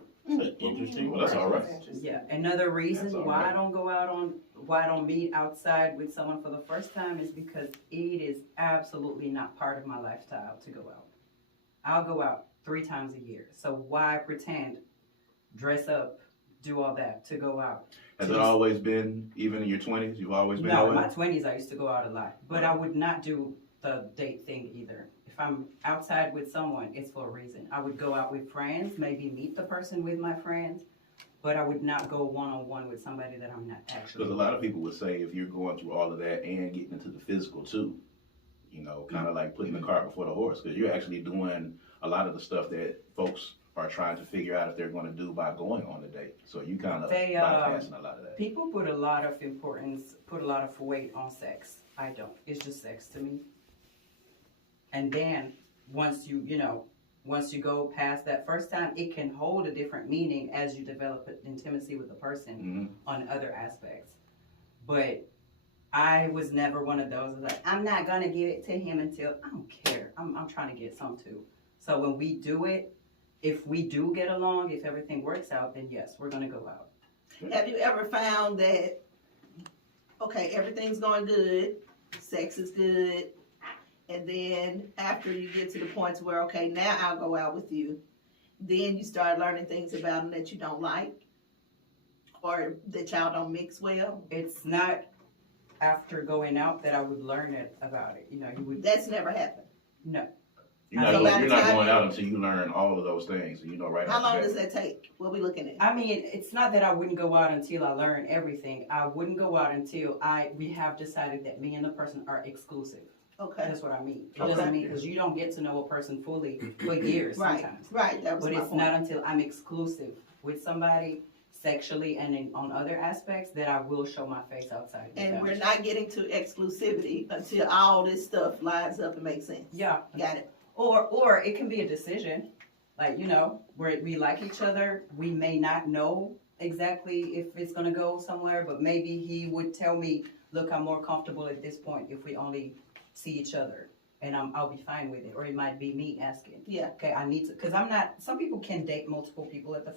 Interesting. Well, that's all right. Yeah, another reason That's all why right. I don't go out why I don't meet outside with someone for the first time is because it is absolutely not part of my lifestyle to go out. I'll go out 3 times a year. So why pretend, dress up, do all that to go out? Has it always been, even in your 20s, you've always been No, in away? my 20s I used to go out a lot, but I would not do the date thing either. If I'm outside with someone, it's for a reason. I would go out with friends, maybe meet the person with my friends, but I would not go one-on-one with somebody that I'm not actually. Because a lot of people would say if you're going through all of that and getting into the physical too, kind of like putting the cart before the horse, because you're actually doing a lot of the stuff that folks are trying to figure out if they're going to do by going on the date. So you kind of bypassing a lot of that. People put a lot of importance, put a lot of weight on sex. I don't. It's just sex to me. And then once you go past that first time, it can hold a different meaning as you develop intimacy with the person on other aspects. But I was never one of those like, I'm not gonna give it to him until I don't care. I'm trying to get some too. So when we do it, if we do get along, if everything works out, then yes, we're gonna go out. Have you ever found that, okay, everything's going good, sex is good, and then after you get to the point to where, okay, now I'll go out with you, then you start learning things about them that you don't like or that y'all don't mix well? It's not after going out that I would learn it about it. You would. That's never happened. No. You're not, So by you're the not time going you- out until you learn all of those things, and right How after long that. does that take? What we looking at? I mean, it's not that I wouldn't go out until I learn everything. I wouldn't go out until we have decided that me and the person are exclusive. Okay. That's what I mean. It Okay. doesn't mean, because you don't get to know a person fully for years Right, sometimes. right, that was But my it's point. not until I'm exclusive with somebody sexually and on other aspects that I will show my face outside. with And them. we're not getting to exclusivity until all this stuff lines up and makes sense. Yeah. Got it? Or it can be a decision, like, where we like each other. We may not know exactly if it's going to go somewhere, but maybe he would tell me, look, I'm more comfortable at this point if we only see each other, and I'll be fine with it. Or it might be me asking, Yeah. okay, I need to, because I'm not, some people can date multiple people at the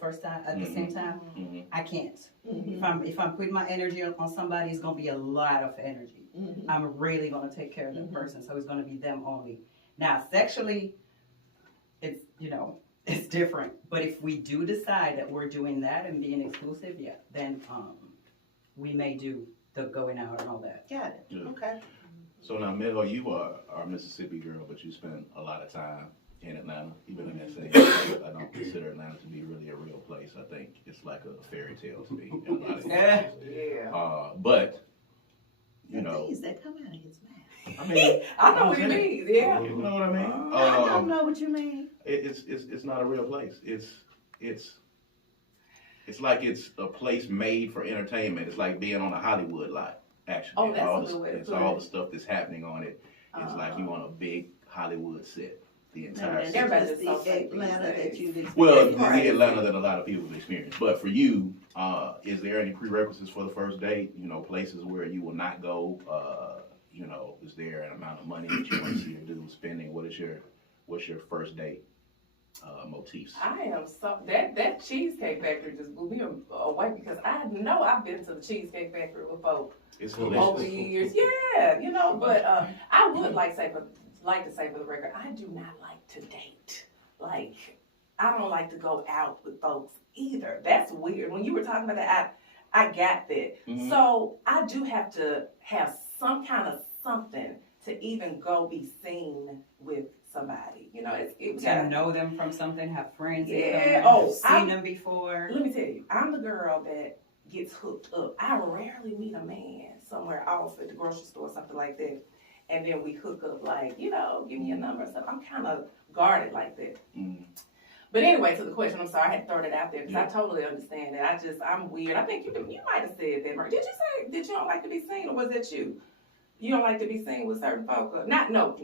same time. Mhm. I can't. Mm-hmm. If I'm putting my energy on somebody, it's going to be a lot of energy. Mm-hmm. I'm really going to take care of that Mhm. person, so it's going to be them only. Now, sexually, it's, it's different. But if we do decide that we're doing that and being exclusive, yeah, then we may do the going out and all that. Got it. Yeah. Okay. So now, Melo, you are a Mississippi girl, but you spend a lot of time in Atlanta. You've been in that same area. I don't consider Atlanta to be really a real place. I think it's like a fairy tale to me. In a lot of cases. Yeah. But, The things that come out of his mouth. I mean, I know what he means, yeah. you know what I mean? I don't know what you mean. It's not a real place. It's like it's a place made for entertainment. It's like being on a Hollywood lot, actually. Oh, that's all a good way to it's put all it. the stuff that's happening on it. It's like you on a big Hollywood set. The And entire that's set. Everybody just just the so fake these Atlanta that days. you've experienced. Well, Right. the Atlanta that a lot of people have experienced. But for you, is there any prerequisites for the first date? Places where you will not go. Is there an amount of money that you want to see her do spending? What's your first date motifs? I am so that Cheesecake Factory just blew me away because I know I've been to the Cheesecake Factory with folks It's over delicious. the years. Yeah, but I would like to say for the record, I do not like to date. Like, I don't like to go out with folks either. That's weird. When you were talking about that, I got that. Mhm. So I do have to have some kind of something to even go be seen with somebody. It's To know them from something, have friends with Yeah. them, Oh, seen I'm- them before. Let me tell you, I'm the girl that gets hooked up. I rarely meet a man somewhere off at the grocery store or something like that. And then we hook up like, give me your number and stuff. I'm kind of guarded like that. Mm. But anyway, to the question, I'm sorry, I had to throw that out there because I totally understand that. I'm weird. I think you might have said that, Mark. Did you say that you don't like to be seen or was that you? You don't like to be seen with certain folk? Not in those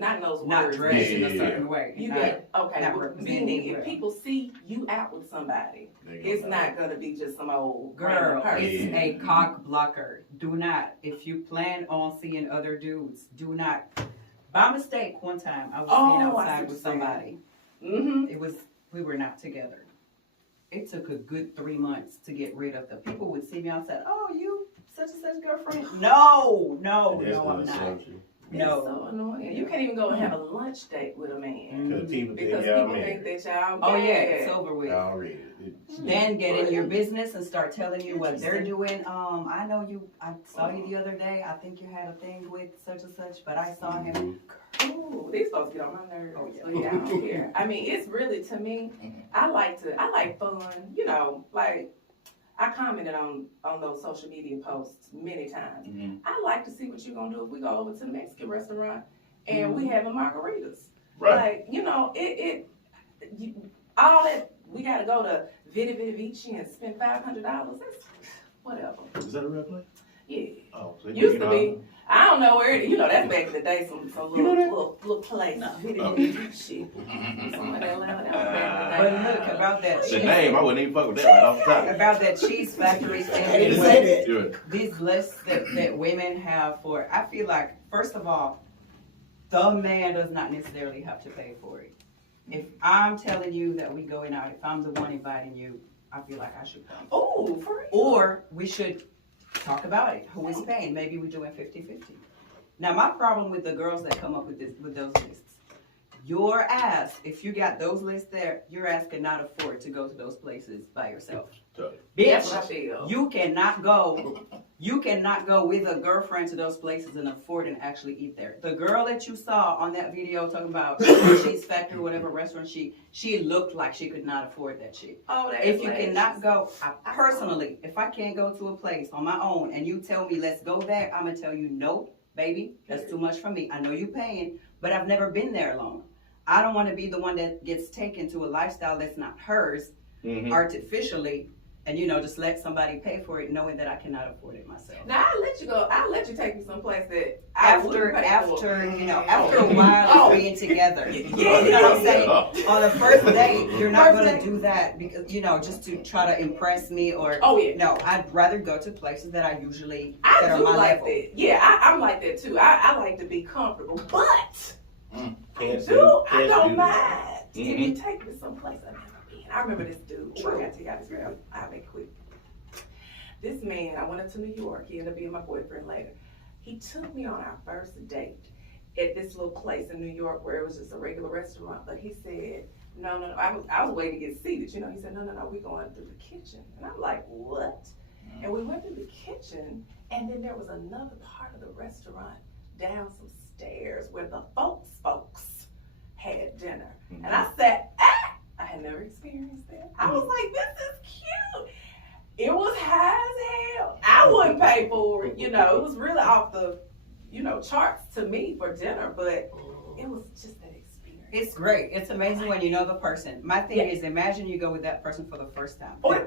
Not words. dressed in a Yeah. certain way. You Not- get okay. not well, representing meaning you if well. people see you out with somebody, it's not gonna be just some old Girl, random person. it's Yeah. a cock blocker. Do not, if you plan on seeing other dudes, do not. By mistake, one time I was Oh, sitting I see outside what with you're saying. somebody. Mm-hmm. We were not together. It took a good 3 months to get rid of them. People would see me outside. Oh, you such and such girlfriend? No, That's the I'm not. assumption. It's so No. annoying. You can't even go and have a lunch date with a man Because people think because y'all people think married. that y'all. Oh yeah, bad. it's over with. Already. Then get in your business and start telling you what they're doing. I know you. I saw you the other day. I think you had a thing with such and such, but I saw him. Ooh, these folks get on my nerves. Oh, yeah. So yeah, I don't care. I mean, it's really to me. I like fun. You know, like I commented on those social media posts many times. Mm-hmm. I like to see what you're gonna do if we go over to the Mexican restaurant and we having margaritas. Right. Like you know, all that we gotta go to Vita Vita Vici and spend $500. That's whatever. Is that a real place? Yeah. Oh, so Used you to know, be. I don't know where. You know, that's back in the day. Some You know that? little place. Vita Oh. Vita Vici. Somewhere in Atlanta. That was back in the But day. look about that The cheese. name, I wouldn't even fuck with that right off the top. About that cheese factory I thing. didn't say that. Yeah. These lists that women have for, I feel like, first of all, the man does not necessarily have to pay for it. If I'm telling you that we going out, if I'm the one inviting you, I feel like I should come. Oh, for real? Or we should talk about it. Who is paying? Maybe we're doing 50-50. Now, my problem with the girls that come up with those lists, your ass, if you got those lists there, your ass cannot afford to go to those places by yourself. Totally. That's what I Bitch, feel. you cannot go with a girlfriend to those places and afford and actually eat there. The girl that you saw on that video talking about Cheese Factory, whatever restaurant, she looked like she could not afford that shit. Oh, that's If you hilarious. cannot go, personally, if I can't go to a place on my own and you tell me let's go there, I'm gonna tell you no, baby, that's too much for me. I know you paying, but I've never been there alone. I don't want to be the one that gets taken to a lifestyle that's not hers Mm-hmm. artificially, and just let somebody pay for it, knowing that I cannot afford it myself. Now I'll let you go. I'll let you take me someplace that I After wouldn't pay for. after a while of being together, Yeah. you know what I'm saying? Oh. On the first date, you're not First gonna date. do that because just to try to impress me or. Oh yeah. No, I'd rather go to places that I usually I that are do my like level. that. Yeah, I'm like that too. I like to be comfortable, but I Can't don't do mind that. if you take me someplace I've never been. I remember this dude. Oh, I got to tell y'all this girl. I'll make it quick. This man, I went up to New York. He ended up being my boyfriend later. He took me on our first date at this little place in New York where it was just a regular restaurant. But he said, no. I was waiting to get seated. He said, no, we're going through the kitchen. And I'm like, what? And we went through the kitchen, and then there was another part of the restaurant down some stairs where the folks had dinner. Mm-hmm. And I said, I had never experienced that. I was like, this is cute. It was high as hell. I wouldn't pay for it. It was really off the, charts to me for dinner, but it was just that experience. It's great. It's amazing when you know the person. My thing Yeah. is, imagine you go with that person for the first time. Oh,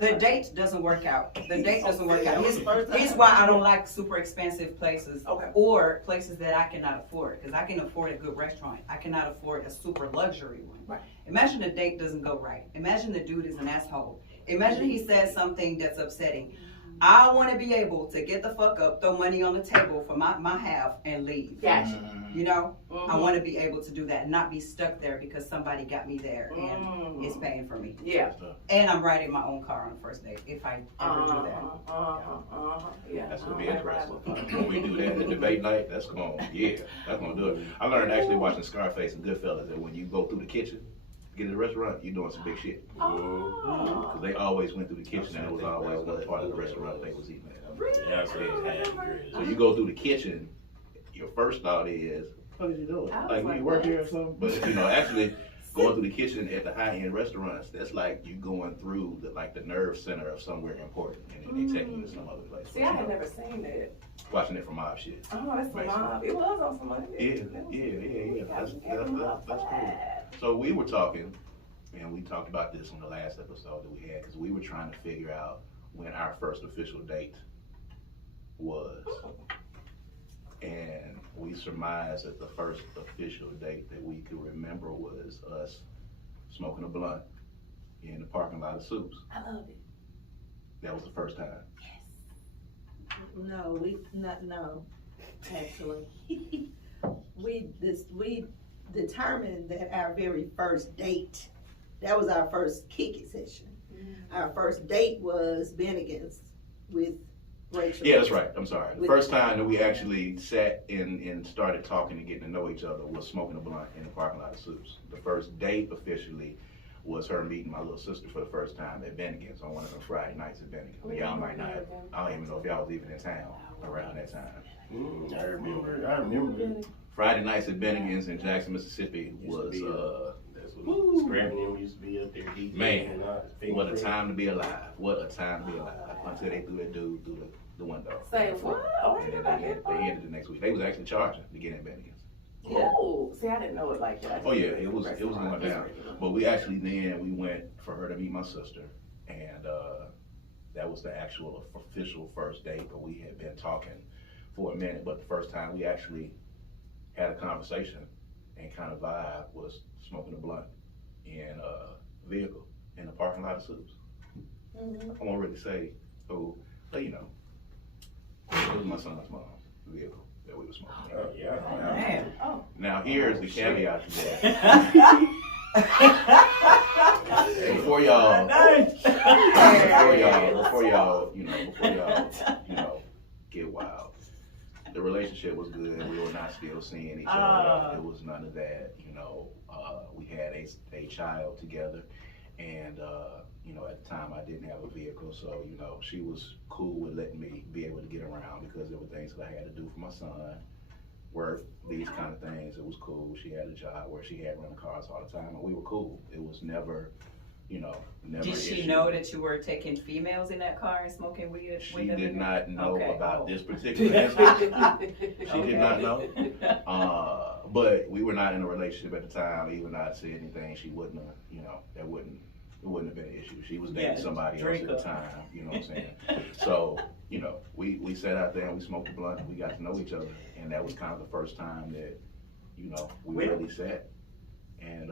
The date doesn't work out. Here's why I don't like super expensive places Okay. or places that I cannot afford. Because I can afford a good restaurant. I cannot afford a super luxury one. Right. Imagine the date doesn't go right. Imagine the dude is an asshole. Imagine he says something that's upsetting. I want to be able to get the fuck up, throw money on the table for my half, and leave. Gotcha. I want to be able to do that and not be stuck there because somebody got me there and is paying for me. Yeah. And I'm riding my own car on the first date if I ever do that. Yeah. That's gonna I be don't interesting. like riding When we do that in the debate night, that's gonna do it. I learned actually watching Scarface and Goodfellas that when you go through the kitchen, get to the restaurant, you're doing some big shit. Oh. Because they always went through the kitchen and it was always one part of the restaurant they was eating at. Really? Yeah, so it's half So you go through the kitchen, your first thought is, what is you doing? I was Like, like, you work what? here or something? But actually going through the kitchen at the high end restaurants, that's like you going through the nerve center of somewhere important, and then they taking you to some other place. See, I had never seen that. Watching it from mob shit. Oh, that's some mob. It was on some money. Yeah. That's cool. So we were talking, and we talked about this on the last episode that we had, because we were trying to figure out when our first official date was. And we surmised that the first official date that we could remember was us smoking a blunt in the parking lot of Soups. I love it. That was the first time. No, no, actually. We determined that our very first date, that was our first kick it session. Our first date was Bennigan's with Rachel. Yeah, that's right. I'm sorry. The With- first time that we actually sat and started talking and getting to know each other was smoking a blunt in the parking lot of Soups. The first date officially was her meeting my little sister for the first time at Bennigan's on one of them Friday nights at Bennigan's. Y'all might not. I don't even know if y'all was even in town around that time. I remember. Friday nights at Bennigan's in Jackson, Mississippi was That's what Scrapping them used to be up there. DJing Man, and all. what a time to be alive. What a time to be alive. Until they threw that dude through the window. Say what? Oh, I And heard then about that they part. ended the next week. They was actually charging to get in Bennigan's. Oh, see, I didn't know it like that. Oh yeah, it was going down. But we actually we went for her to meet my sister, and that was the actual official first date. But we had been talking for a minute. But the first time we actually had a conversation and kind of vibe was smoking a blunt in a vehicle in the parking lot of Soups. I won't really say who, but you know, it was my son's mom's vehicle that we were smoking. Oh, yeah. Man. Oh. Now here's the caveat to that. Before y'all, get wild. The relationship was good. We were not still seeing each other. It was none of that. We had a child together, and at the time I didn't have a vehicle, so she was cool with letting me be able to get around because there were things that I had to do for my son, work, these kind of things. It was cool. She had a job where she had rental cars all the time, and we were cool. It was never, never. Did an she issue. know that you were taking females in that car and smoking weed with She them? did not know Okay. about this particular instance. She did not know. But we were not in a relationship at the time. Even though I'd say anything, she wouldn't have, it wouldn't have been an issue. She was dating somebody else at the time, you know what I'm saying? So, we sat out there and we smoked a blunt and we got to know each other. And that was kind of the first time that, we really sat and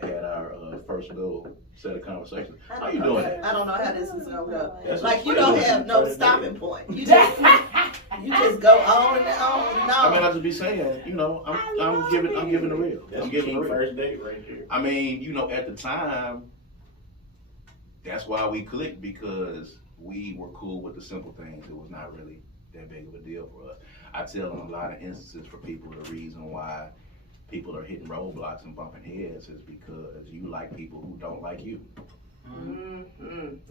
had our first little set of conversations. How you doing? I don't know how this is gonna go. That's Like, you what- don't have no stopping point. You just go on and on and I mean, on. I just be saying, I'm giving the real. That's I'm a giving key the real. first date right there. I mean, at the time, that's why we clicked, because we were cool with the simple things. It was not really that big of a deal for us. I tell in a lot of instances for people the reason why people are hitting roadblocks and bumping heads is because you like people who don't like you.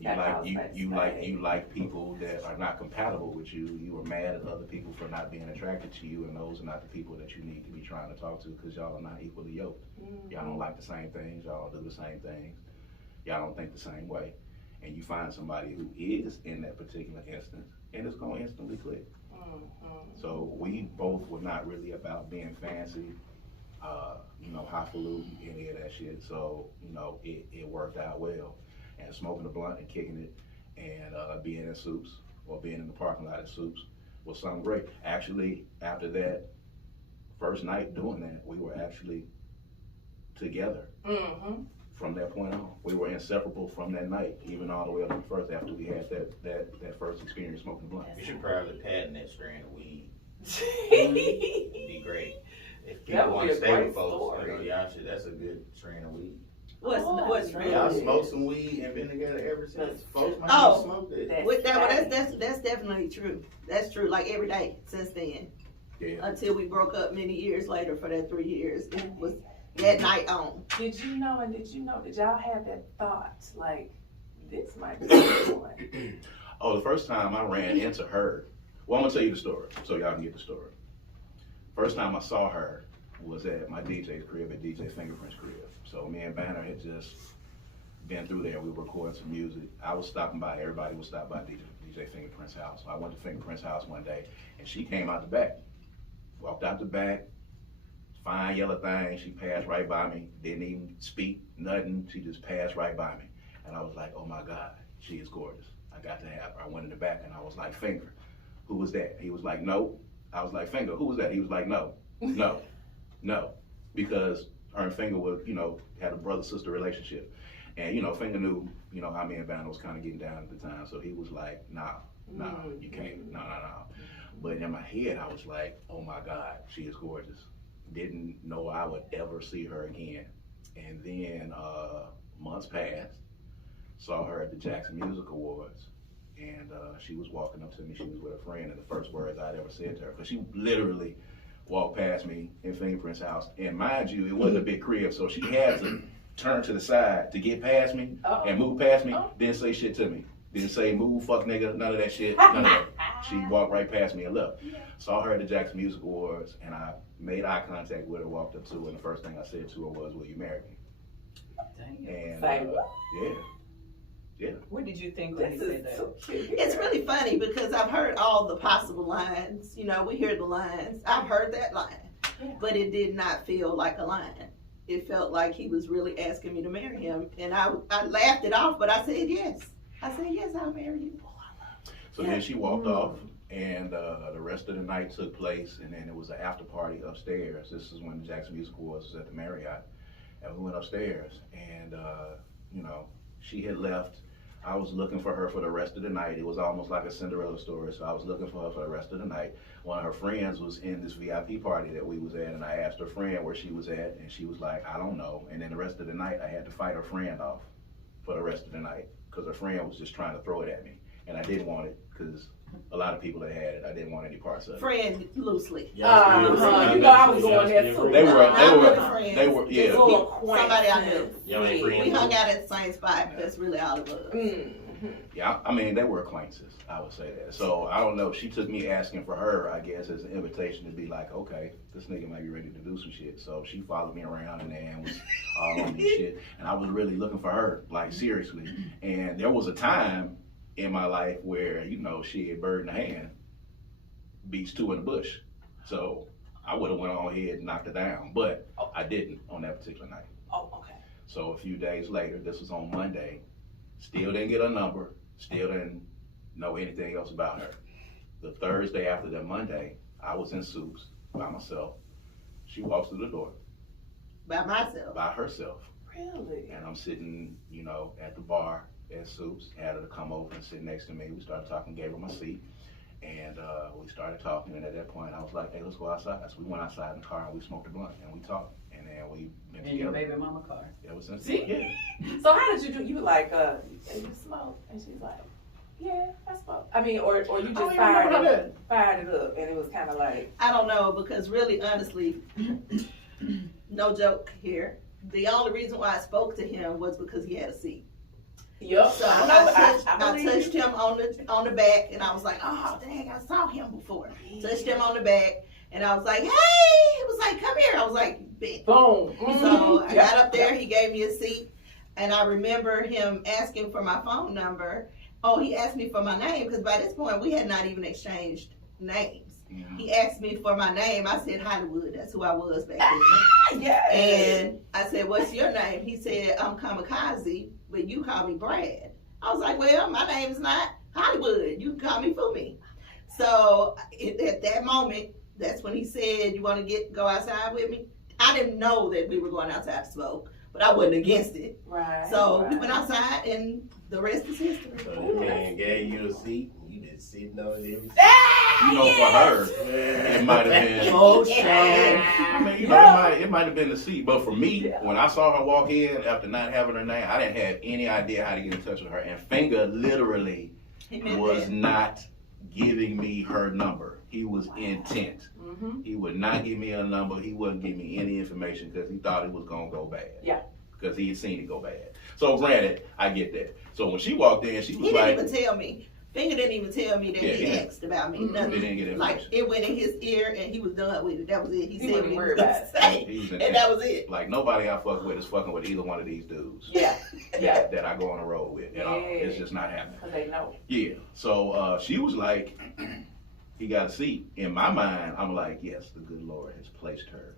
You like people that are not compatible with you. You are mad at other people for not being attracted to you, and those are not the people that you need to be trying to talk to, because y'all are not equally yoked. Y'all don't like the same things. Y'all don't do the same things. Y'all don't think the same way. And you find somebody who is in that particular instance, and it's gonna instantly click. So we both were not really about being fancy, highfalutin, any of that shit. So, it worked out well. And smoking a blunt and kicking it and being in Soups or being in the parking lot at Soups was something great. Actually, after that first night doing that, we were actually together. From that point on, we were inseparable from that night, even all the way up to the first, after we had that first experience smoking blunt. You should probably patent that strand of weed. It'd Be great. If That people would want be to a stay great with folks, story. y'all should. That's a good strand of weed. What's Y'all really? smoked some weed and been together ever since. Folks might Oh. have smoked it. With that's definitely true. That's true. Like every day since then, Yeah. until we broke up many years later for that 3 years. It was that night on. Did y'all have that thought, like, this might be the one? Oh, the first time I ran into her, well, I'm gonna tell you the story so y'all can get the story. First time I saw her was at my DJ's crib, at DJ Fingerprint's crib. So me and Banner had just been through there. We were recording some music. I was stopping by. Everybody would stop by DJ Fingerprint's house. So I went to Fingerprint's house one day, and she came out the back. Walked out the back, fine yellow thing. She passed right by me. Didn't even speak, nothing. She just passed right by me. And I was like, oh my God, she is gorgeous. I got to have her. I went in the back and I was like, Finger, who was that? He was like, nope. I was like, Finger, who was that? He was like, no, because her and Finger was, had a brother-sister relationship. And, Finger knew, how me and Vanna was kind of getting down at the time. So he was like, nah, you can't, no. But in my head, I was like, oh my God, she is gorgeous. Didn't know I would ever see her again. And then months passed, saw her at the Jackson Music Awards. And she was walking up to me, she was with a friend, and the first words I'd ever said to her, because she literally walked past me in Fingerprint's house. And mind you, it wasn't a big crib, so she had to turn to the side to get past me and move past me. Didn't say shit to me. Didn't say move, fuck nigga, none of that shit, none of that. She walked right past me and left. Saw her at the Jackson Music Awards, and I made eye contact with her, walked up to her, and the first thing I said to her was, will you marry me? Dang. And Say what? yeah. What did you think when he This said is that? so cute. It's really funny because I've heard all the possible lines. We hear the lines. I've heard that line, but it did not feel like a line. It felt like he was really asking me to marry him, and I laughed it off, but I said yes. I said yes, I'll marry you. So then she walked off, and the rest of the night took place, and then it was an after party upstairs. This is when the Jackson Music Awards was at the Marriott, and we went upstairs, and she had left. I was looking for her for the rest of the night. It was almost like a Cinderella story, so I was looking for her for the rest of the night. One of her friends was in this VIP party that we was at, and I asked her friend where she was at, and she was like, I don't know. And then the rest of the night, I had to fight her friend off for the rest of the night, because her friend was just trying to throw it at me, and I didn't want it, because a lot of people that had it, I didn't want any parts of it. Friend loosely. I was going there too. They were, Just yeah. somebody I knew. Y'all ain't We friends. hung out at the same spot. That's really all it was. Yeah, I mean, they were acquaintances, I would say that. So, I don't know, she took me asking for her, I guess, as an invitation to be like, okay, this nigga might be ready to do some shit. So, she followed me around and then was all on me shit. And I was really looking for her, like, seriously. And there was a time in my life where, shit, bird in the hand beats two in the bush. So, I would have went on ahead and knocked her down. But I didn't on that particular night. Oh, okay. So, a few days later, this was on Monday, still didn't get her number, still didn't know anything else about her. The Thursday after that Monday, I was in Soups by myself. She walks through the door By myself. by herself. Really? And I'm sitting, at the bar at Soups, had her to come over and sit next to me. We started talking, gave her my seat, and we started talking, and at that point I was like, hey, let's go outside. So we went outside in the car and we smoked a blunt and we talked. And then we been In your together baby mama car. ever since. See? Yeah. So how did you do? You were like, hey, you smoke? And she's like, yeah, I smoke. I mean, or you just fired it up, and it was kind of like. I don't know, because really, honestly, no joke here. The only reason why I spoke to him was because he had a seat. Yup. So I touched him on the back, and I was like, oh, dang, I saw him before. Touched him on the back, and I was like, hey, he was like, come here. I was like, bet. Boom. So I got up there, he gave me a seat, and I remember him asking for my phone number. Oh, he asked me for my name, because by this point, we had not even exchanged names. Yeah. He asked me for my name. I said Hollywood. That's who I was back then. Yeah. And I said, what's your name? He said, I'm Kamikaze, but you call me Brad. I was like, well, my name's not Hollywood. You can call me Fumi. So at that moment, that's when he said, you want to go outside with me? I didn't know that we were going outside to smoke, but I wasn't against it. Right. So we went outside, and the rest is history. So the man gave you a seat, you just sitting on it. For her, it might have been. Oh, I shit. mean, it might have been the seat, but for me, when I saw her walk in after not having her name, I didn't have any idea how to get in touch with her. And Finger literally He meant was that. not giving me her number. He was intent. Mm-hmm. He would not give me a number. He wouldn't give me any information because he thought it was gonna go bad. Yeah. Because he had seen it go bad. So granted, I get that. So when she walked in, she was He like, didn't even tell me. Finger didn't even tell me that Yeah, he yeah. asked about me. Mhm. Nothing. They didn't get Like, information. it went in his ear, and he was done with it. That was it. He said wasn't what he worried was going about to say, he was and intent. that was it. Like nobody I fuck with is fucking with either one of these dudes. Yeah. Yeah. That I go on a road with at all. Yeah. It's just not happening. Because they know. Yeah. So she was like, he got a seat. In my mind, I'm like, yes, the good Lord has placed her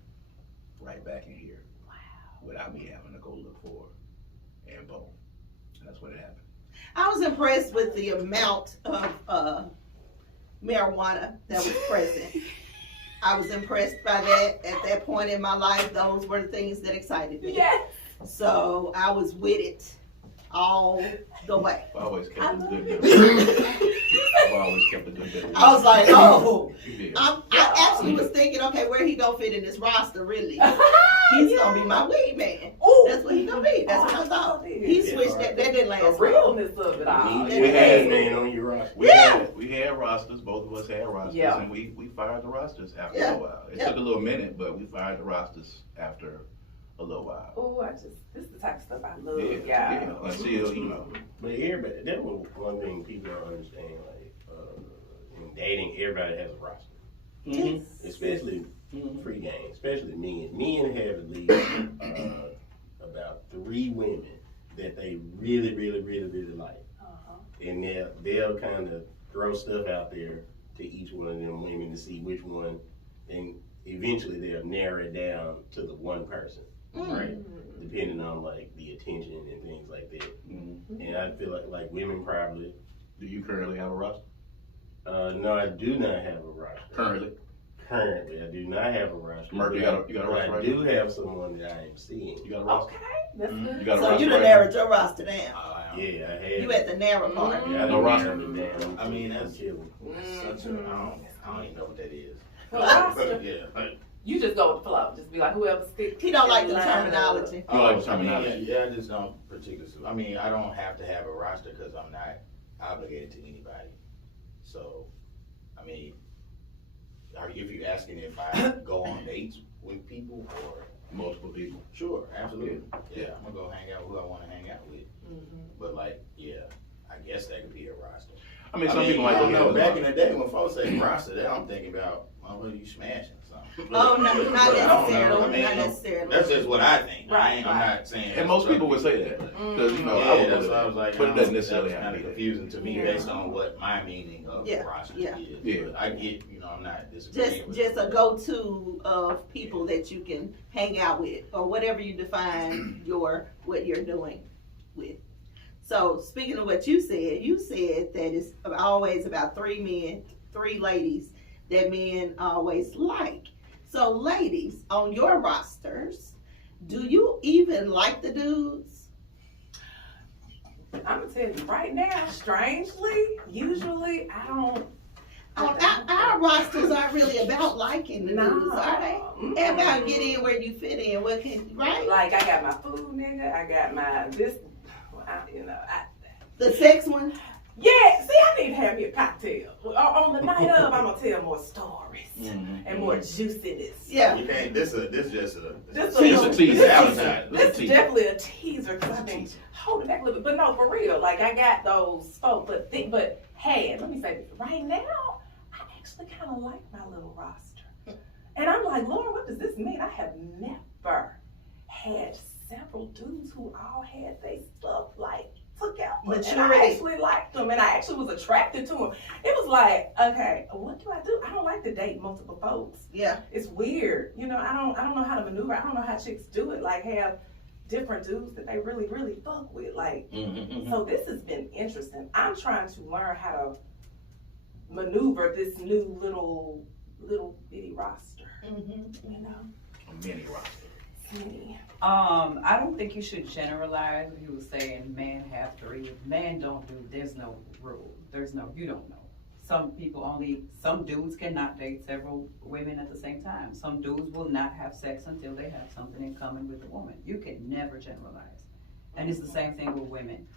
right back in here. Wow. Without me having to go look for her. And boom. That's what happened. I was impressed with the amount of marijuana that was present. I was impressed by that. At that point in my life, those were the things that excited me. Yes. So I was with it all the way. I always kept I a love good it. bit. I always kept a good bit. I was like, oh. Yeah. I actually was thinking, okay, where he gonna fit in this roster, really? He's gonna be my weed man. Ooh. That's what he gonna be. That's what I thought. He switched that. That didn't last The long. realness of it all. We had a man on your roster. We had rosters. Both of us had rosters, Yeah. and we fired the rosters after Yeah. a while. It Yeah. took a little minute, but we fired the rosters after a little while. Oh, this is the type of stuff I love, Yeah, y'all. until you know. But everybody, that was one thing people don't understand. Like in dating, everybody has a roster, Yes. especially free game, especially men. Men have at least about 3 women that they really, really, really, really like, and they'll kind of throw stuff out there to each one of them women to see which one, and eventually they'll narrow it down to the one person, right? Depending on like the attention and things like that. And I feel like women probably. Do you currently have a roster? No, I do not have a roster. Currently, I do not have a roster. Merc, you got a But roster I right do have someone that I am seeing. You got a roster? Okay, that's good. You got a So roster you done right narrowed your roster down. Yeah, I have. You at the narrow part. Yeah, I No don't roster. narrow it down. I mean, that's- chilling. Such a, I don't even know what that is. Well, roster. Yeah. Like, You just go with the flow. Just be like, whoever sticks. He don't like in the line terminology. You like I mean, terminology. yeah, I just don't particularly. I mean, I don't have to have a roster because I'm not obligated to anybody. So, I mean, if you're asking if I go on dates with people or Multiple people. sure, absolutely, Yeah. yeah, I'm gonna go hang out with who I want to hang out with. But like, yeah, I guess that could be a roster. I mean, some people might I look don't at know. it as Back a- in the day when folks say roster, that I'm thinking about, oh, well, you smashing something. Oh, no, not But I don't know. necessarily. I mean, Not necessarily. That's just what I think. Right, I'm right. not saying. And most people would say that. Because, you know, I Yeah, would that's do why I that. was like, But it doesn't necessarily that's have kind to of be that. confusing to me Yeah. based on what my meaning of Yeah, roster yeah. is. Yeah. But I get, I'm not disagreeing with Just it. a go-to of people that you can hang out with, or whatever you define what you're doing with. So speaking of what you said that it's always about 3 men, 3 ladies that men always like. So ladies, on your rosters, do you even like the dudes? I'm gonna tell you right now, strangely, usually I don't. Our rosters aren't really about liking the dudes, are they? They're about get in where you fit in. What can right? Like I got my food, nigga. I got my this. The sex one. Yeah. See, I need to have me a cocktail. On the night of, I'm gonna tell more stories and more juiciness. Yeah. You can't, this just a This It's a teaser. advertising. This is definitely a teaser because I've been holding back a little bit. But no, for real, like I got those folk, but hey, let me say this. Right now, I actually kind of like my little roster. And I'm like, Lord, what does this mean? I have never had several dudes who all had their stuff like together. And I Maturity. actually liked them and I actually was attracted to them. It was like, okay, what do I do? I don't like to date multiple folks. Yeah. It's weird. I don't know how to maneuver. I don't know how chicks do it. Like have different dudes that they really, really fuck with. Like, so this has been interesting. I'm trying to learn how to maneuver this new little bitty roster. Mm-hmm. You know? A mini roster. Mini. I don't think you should generalize. You were saying men have 3. Men don't do. There's no rule. You don't know. Some dudes cannot date several women at the same time. Some dudes will not have sex until they have something in common with the woman. You can never generalize. And it's the same thing with women.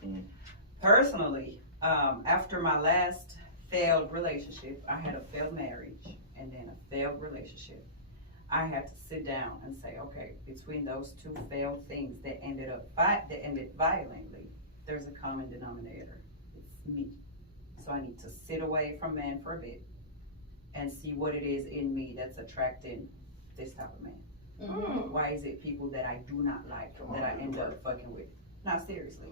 Personally, after my last failed relationship, I had a failed marriage and then a failed relationship. I had to sit down and say, okay, between those 2 failed things that ended violently, there's a common denominator. It's me. So I need to sit away from men for a bit and see what it is in me that's attracting this type of man. Why is it people that I do not like that I end up fucking with? No, seriously.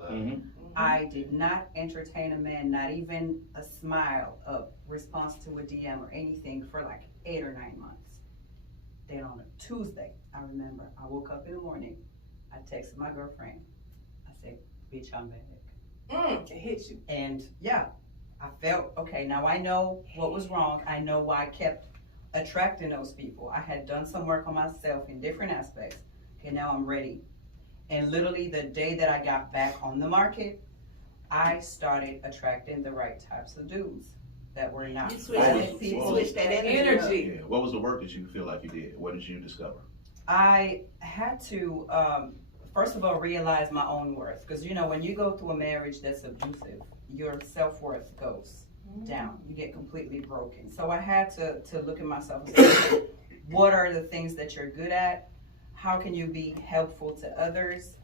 I did not entertain a man, not even a smile, a response to a DM or anything for like 8 or 9 months. Then on a Tuesday, I remember I woke up in the morning, I texted my girlfriend. I said, bitch, I'm back. It hits you. And yeah, I felt, okay, now I know what was wrong. I know why I kept attracting those people. I had done some work on myself in different aspects. Okay, now I'm ready. And literally the day that I got back on the market, I started attracting the right types of dudes that were not. You switched that energy. Yeah. What was the work that you feel like you did? What did you discover? I had to, first of all, realize my own worth. Because, you know, when you go through a marriage that's abusive, your self-worth goes down. You get completely broken. So I had to look at myself and say, what are the things that you're good at? How can you be helpful to others?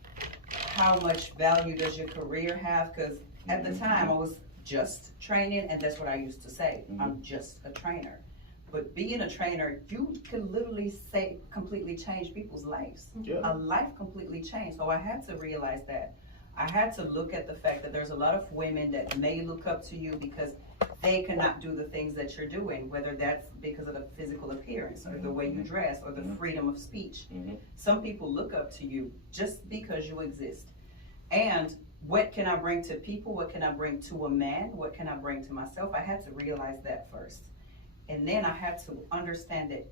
How much value does your career have? Because at the time I was just training, and that's what I used to say. I'm just a trainer. But being a trainer, you can literally say completely change people's lives. Yeah. A life completely changed. So I had to realize that. I had to look at the fact that there's a lot of women that may look up to you because they cannot do the things that you're doing, whether that's because of the physical appearance or the way you dress or the freedom of speech. Some people look up to you just because you exist. And what can I bring to people? What can I bring to a man? What can I bring to myself? I had to realize that first. And then I had to understand that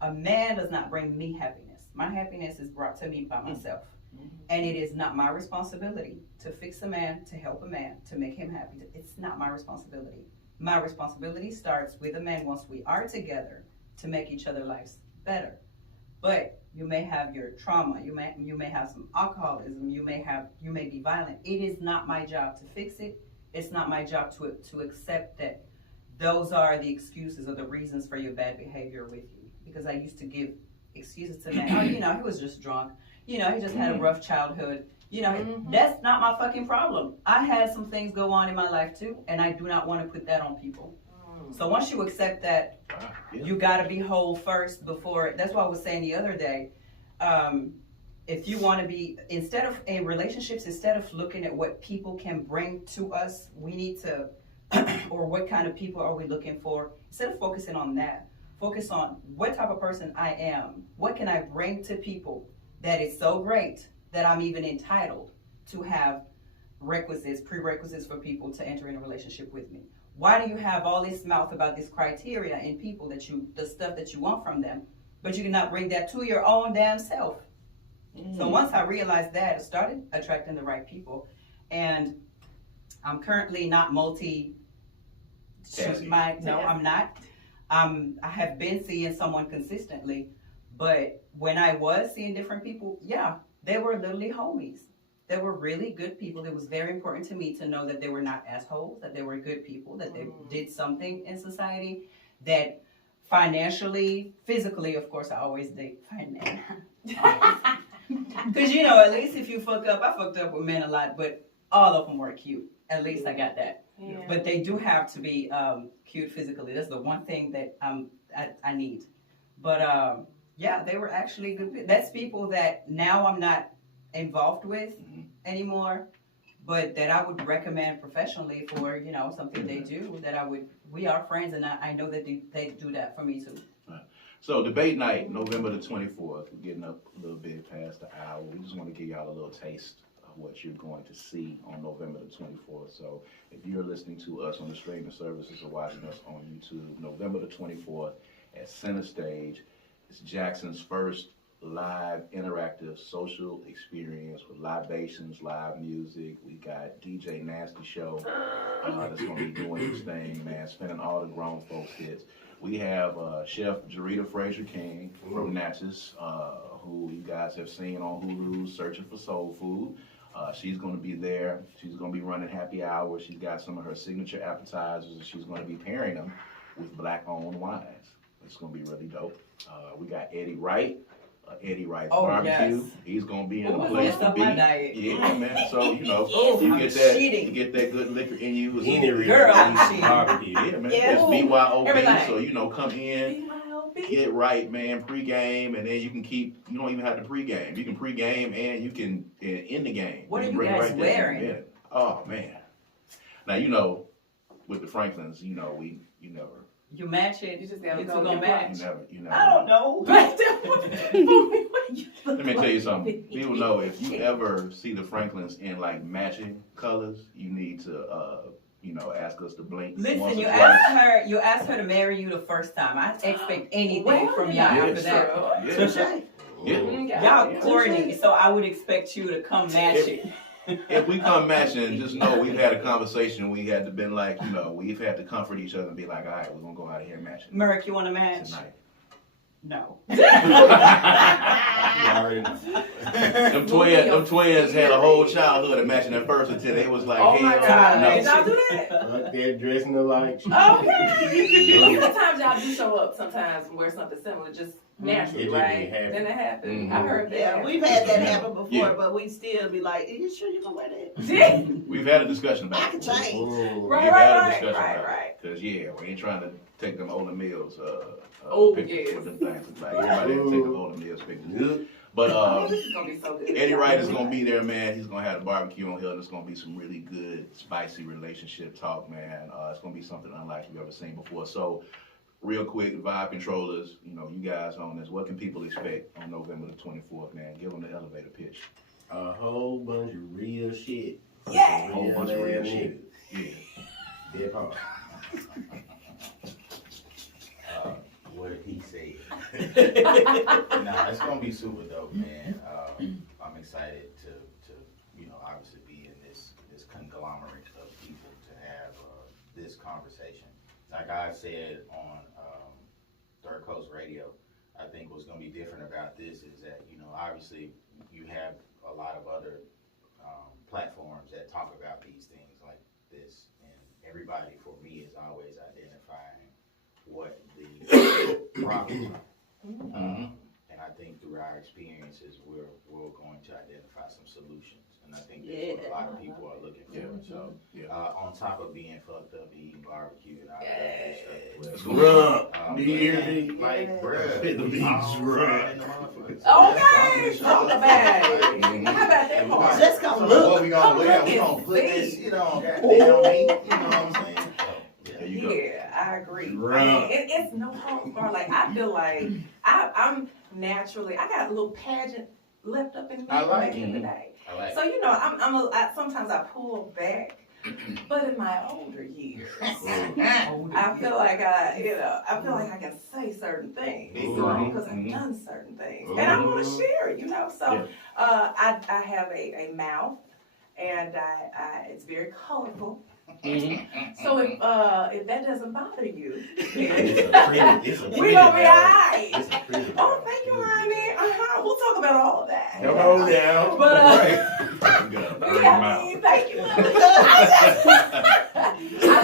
a man does not bring me happiness. My happiness is brought to me by myself. And it is not my responsibility to fix a man, to help a man, to make him happy. It's not my responsibility. My responsibility starts with a man once we are together to make each other's lives better. But you may have your trauma, you may have some alcoholism, you may be violent. It is not my job to fix it. It's not my job to accept that those are the excuses or the reasons for your bad behavior with you. Because I used to give excuses to men. Oh, you know, he was just drunk. You know, he just had a rough childhood. You know, that's not my fucking problem. I had some things go on in my life too, and I do not want to put that on people. So once you accept that, you got to be whole first before. That's what I was saying the other day. If you want to be, instead of in relationships, instead of looking at what people can bring to us, we need to, or what kind of people are we looking for? Instead of focusing on that, focus on what type of person I am. What can I bring to people that is so great that I'm even entitled to have prerequisites for people to enter in a relationship with me? Why do you have all this mouth about this criteria in people the stuff that you want from them, but you cannot bring that to your own damn self? So once I realized that, I started attracting the right people. And I'm currently not I'm not. I have been seeing someone consistently, but when I was seeing different people, yeah, they were literally homies. They were really good people. It was very important to me to know that they were not assholes, that they were good people, that they did something in society, that financially, physically, of course, I always date finance. Because, you know, at least if you fuck up, I fucked up with men a lot, but all of them were cute. At least I got that. Yeah. But they do have to be cute physically. That's the one thing that I need. But yeah, they were actually good. That's people that now I'm not involved with anymore, but that I would recommend professionally for, you know, something they do that we are friends, and I know that they do that for me too. Right. So debate night, November the 24th, we're getting up a little bit past the hour. We just want to give y'all a little taste of what you're going to see on November the 24th. So if you're listening to us on the streaming services or watching us on YouTube, November the 24th at Center Stage, it's Jackson's first live interactive social experience with libations, live music. We got DJ Nasty Show that's going to be doing his thing, man, spinning all the grown folks hits. We have Chef Jarita Fraser King from Natchez, who you guys have seen on Hulu, Searching for Soul Food. She's going to be there. She's going to be running happy hours. She's got some of her signature appetizers, and she's going to be pairing them with black-owned wines. It's going to be really dope. We got Eddie Wright. Eddie Wright's barbecue. Yes. He's gonna be in a place to be. Yeah, man. So you know, you get that good liquor in you. Girl, barbecue. Yeah, man. It's BYOB. So you know, come in, get right, man. Pre-game, and then you can you don't even have to pre-game. You can pre-game and you can end the game. What are you guys wearing? Yeah. Oh man. Now you know, with the Franklins, you know, you never. You match it. You just gotta go match. You never. I don't know. Let me tell you something. People know if you ever see the Franklins in like matching colors, you need to ask us to blink. Listen, once or you twice. asked her to marry you the first time. I expect anything from y'all yeah, after that. Yeah. Touche. Yeah. Y'all Yeah. corny, so I would expect you to come matching. If we come matching, just know we've had a conversation. We had to been like, we've had to comfort each other and be like, all right, we're gonna go out of here matching Merc, you want to match? tonight. No. You already know. Them twins had a whole childhood of matching their first until they was like, Oh my hell God, no. did y'all do that? Fuck that dressing alike. Okay. Sometimes y'all do show up sometimes and wear something similar, just naturally, It just right? be happen. Then it happened. Mhm. I heard that. Yeah, we've had that happen before, Yeah. but we still be like, "Are you sure you gonna wear that?" We've had a discussion I about can it. change. Ooh. We've Right, had a right, discussion right, about right. Because, we ain't trying to take them older meals. Oh, pictures yes. with them things. It's like everybody didn't take them older meals pictures. Good. But Oh, this is gonna be so good. Eddie Wright is gonna be there, man. He's gonna have the barbecue on here, and it's gonna be some really good, spicy relationship talk, man. It's gonna be something unlike you've ever seen before. So, real quick, Vibe Controllers, you guys on this. What can people expect on November the 24th, man? Give them the elevator pitch. A whole bunch of real shit. Yeah. A whole bunch of real ass shit. Yeah. niggas. Dead hard. What did he say? Nah, it's gonna be super dope, man. I'm excited to obviously be in this conglomerate of people to have this conversation. Like I said on Third Coast Radio, I think what's gonna be different about this is that obviously you have a lot of other platforms that talk about these things like this, and everybody for me is always identifying what the problems are. And I think through our experiences, we're going to identify some solutions. And I think that's what a lot of people are looking for. So, on top of being fucked up, eating barbecue and all that other stuff. Bruh. Do you hear me? Like, bruh. The beats run. Okay, talk about it. How about that part? Just come So look. what we gonna wear? We gonna put this, on goddamn me. You know what I'm saying? So, There you go. Yeah, I agree. Right. I mean, it's no harm bar. Like I feel like I'm naturally, I got a little pageant left up in me I from like back in the day. I like So sometimes I pull back, but in my older years, I feel like I can say certain things because I've done certain things, and I want to share it. So I have a mouth, and it's very colorful. So if that doesn't bother you, we gonna be alright. Oh, thank you, honey. We'll talk about all of that. Come on down. But thank you. I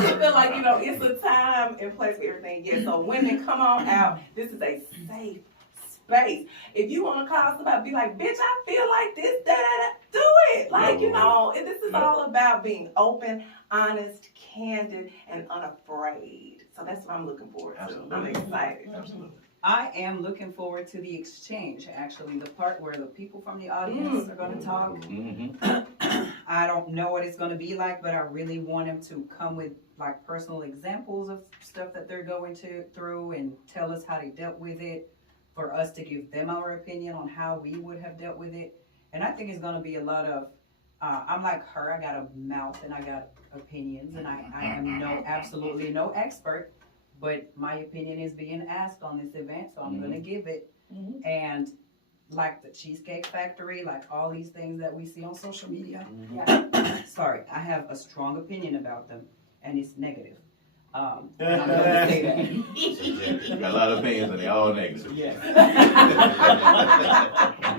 just feel like it's a time and place for everything. Yeah. So women, come on out. This is a safe space. If you want to call somebody, be like, bitch, I feel like this, do it. Like this is all about being open, honest, candid, and unafraid. So that's what I'm looking forward to. Absolutely. I'm excited. Absolutely. I am looking forward to the exchange, actually, the part where the people from the audience are going to talk. I don't know what it's going to be like, but I really want them to come with like personal examples of stuff that they're going through and tell us how they dealt with it, for us to give them our opinion on how we would have dealt with it. And I think it's going to be a lot of, I'm like her, I got a mouth and I got opinions, and I am absolutely no expert, but my opinion is being asked on this event, so I'm going to give it. And like the Cheesecake Factory, like all these things that we see on social media, sorry, I have a strong opinion about them, and it's negative. And I'm going to say that. You got a lot of opinions and they all negative. Yeah.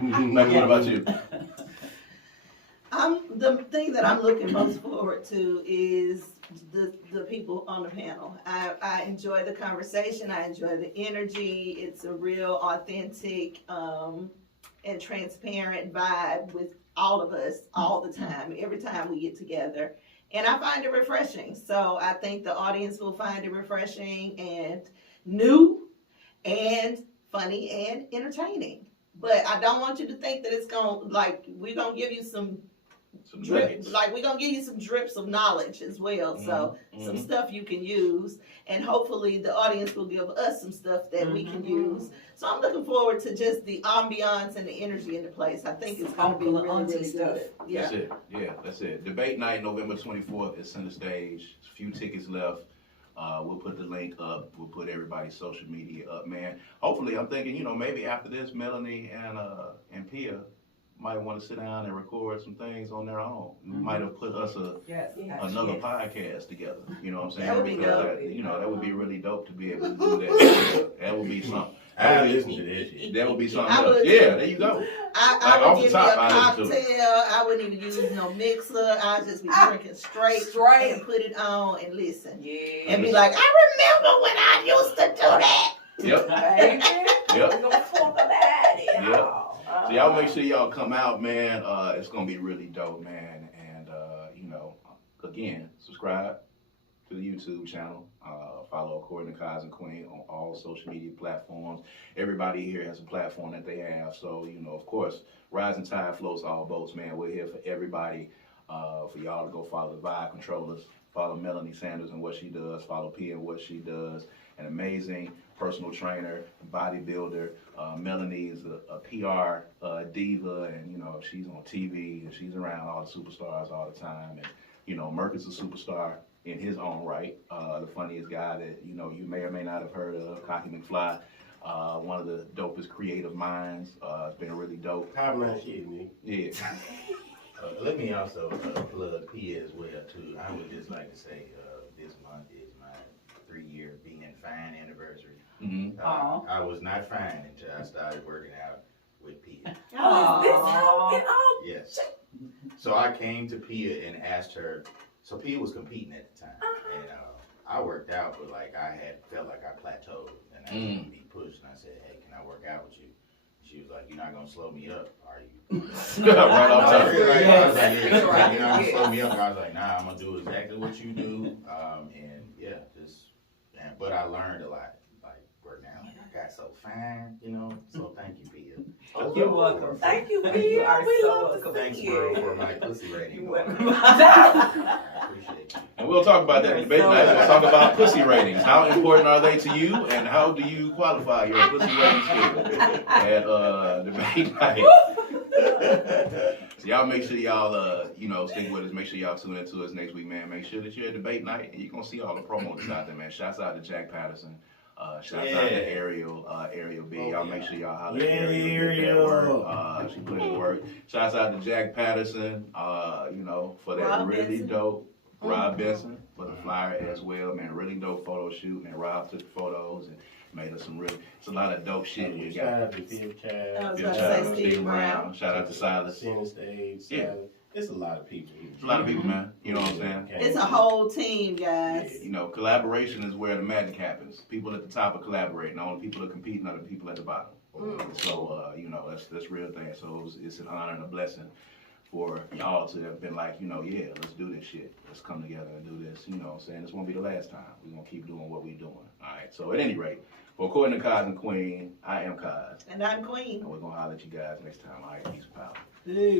Michael, what about you? The thing that I'm looking most forward to is the people on the panel. I enjoy the conversation. I enjoy the energy. It's a real authentic and transparent vibe with all of us all the time, every time we get together. And I find it refreshing. So I think the audience will find it refreshing and new and funny and entertaining. But I don't want you to think that it's we're going to give you some Some drip, nuggets. like we're gonna give you some drips of knowledge as well. So some stuff you can use, and hopefully the audience will give us some stuff that we can use. So I'm looking forward to just the ambiance and the energy in the place. I think it's gonna be Uncle and really, auntie really stuff. good. Yeah. That's it. Yeah, that's it. Debate night, November 24th at Center Stage. A few tickets left. We'll put the link up. We'll put everybody's social media up, man. Hopefully, I'm thinking, you know, maybe after this, Melanie and Pia might want to sit down and record some things on their own. We might have put us Yes. another podcast together. You know what I'm saying? That would be Because dope. you know, that would be really dope to be able to do that. That would be something. I listen to that shit. That would be something I else. would- Yeah, there you go. I Like, off would the give top, me a I listen to cocktail. I wouldn't even use no mixer. I'd just be drinking straight and put it on and listen. Yeah. And be like, I remember when I used to do that. Yep. Baby. Yep. We gonna talk about it. Yep. So y'all make sure y'all come out, man. It's gonna be really dope, man. And you know, again, subscribe to the YouTube channel. Follow According to Kaz Queen on all social media platforms. Everybody here has a platform that they have. So, you know, of course, rising tide floats all boats, man. We're here for everybody. For y'all to go follow the Vibe Controllers. Follow Melanie Sanders and what she does. Follow Pia and what she does. An amazing personal trainer, bodybuilder. Melanie is a PR diva, and you know she's on TV and she's around all the superstars all the time. And you know, Merc is a superstar in his own right. The funniest guy that you know you may or may not have heard of, Cocky McFly. One of the dopest creative minds. It's been really dope. How much shit, nigga? Yeah. Let me also plug Pia as well too. I would just like to say this month is my 3-year being fine anniversary. Mm-hmm. I was not fine until I started working out with Pia. Oh, is this how it all? Yes. So I came to Pia and asked her. So Pia was competing at the time, and I worked out, but like I had felt like I plateaued, and I needed to be pushed. And I said, "Hey, can I work out with you?" She was like, "You're not gonna slow me up, are you?" Right off top. I was like, Yes. "Yeah, you're Right. not gonna Yes. slow me up." I was like, "Nah, I'm gonna do exactly what you do." And yeah, but I learned a lot. Like working out, I got so fine, you know. So thank you, Pia. You're welcome. Thank you, You Pia. are We so love welcome. to Thanks, see bro, you. for my pussy rating. You're going welcome. up. I appreciate you. And we'll talk about that in debate night. We'll talk about pussy ratings. How important are they to you, and how do you qualify your pussy rating scale at debate night? So y'all make sure y'all you know, stick with us. Make sure y'all tune into us next week, man. Make sure that you're at debate night and you're gonna see all the promos that's out there, man. Shouts out to Jack Patterson. Shouts out to Ariel B. Y'all make sure y'all holler at Ariel. She put in work. Shouts out to Jack Patterson, you know, for that Rob really Benson. dope. Rob Benson for the flyer as well, man. Really dope photo shoot, and Rob took the photos and made us it's a lot of dope shit we Shout got. out to Fifth I Child. was Good about to job, say Steve Brown. Shout out to Silas. Center Stage. Yeah. Silas. It's a lot of people. It's a lot of people, man. You know what I'm saying? It's a whole team, guys. You know, collaboration is where the magic happens. People at the top are collaborating. The only people that are competing are the people at the bottom. So, you know, that's real thing. So it's an honor and a blessing for y'all to have been like, you know, yeah, let's do this shit. Let's come together and do this. You know what I'm saying? This won't be the last time. We're going to keep doing what we're doing. All right. So at any rate, for According to Kaz and Queen, I am Kaz. And I'm Queen. And we're going to holler at you guys next time. All right. Peace and power. Hey.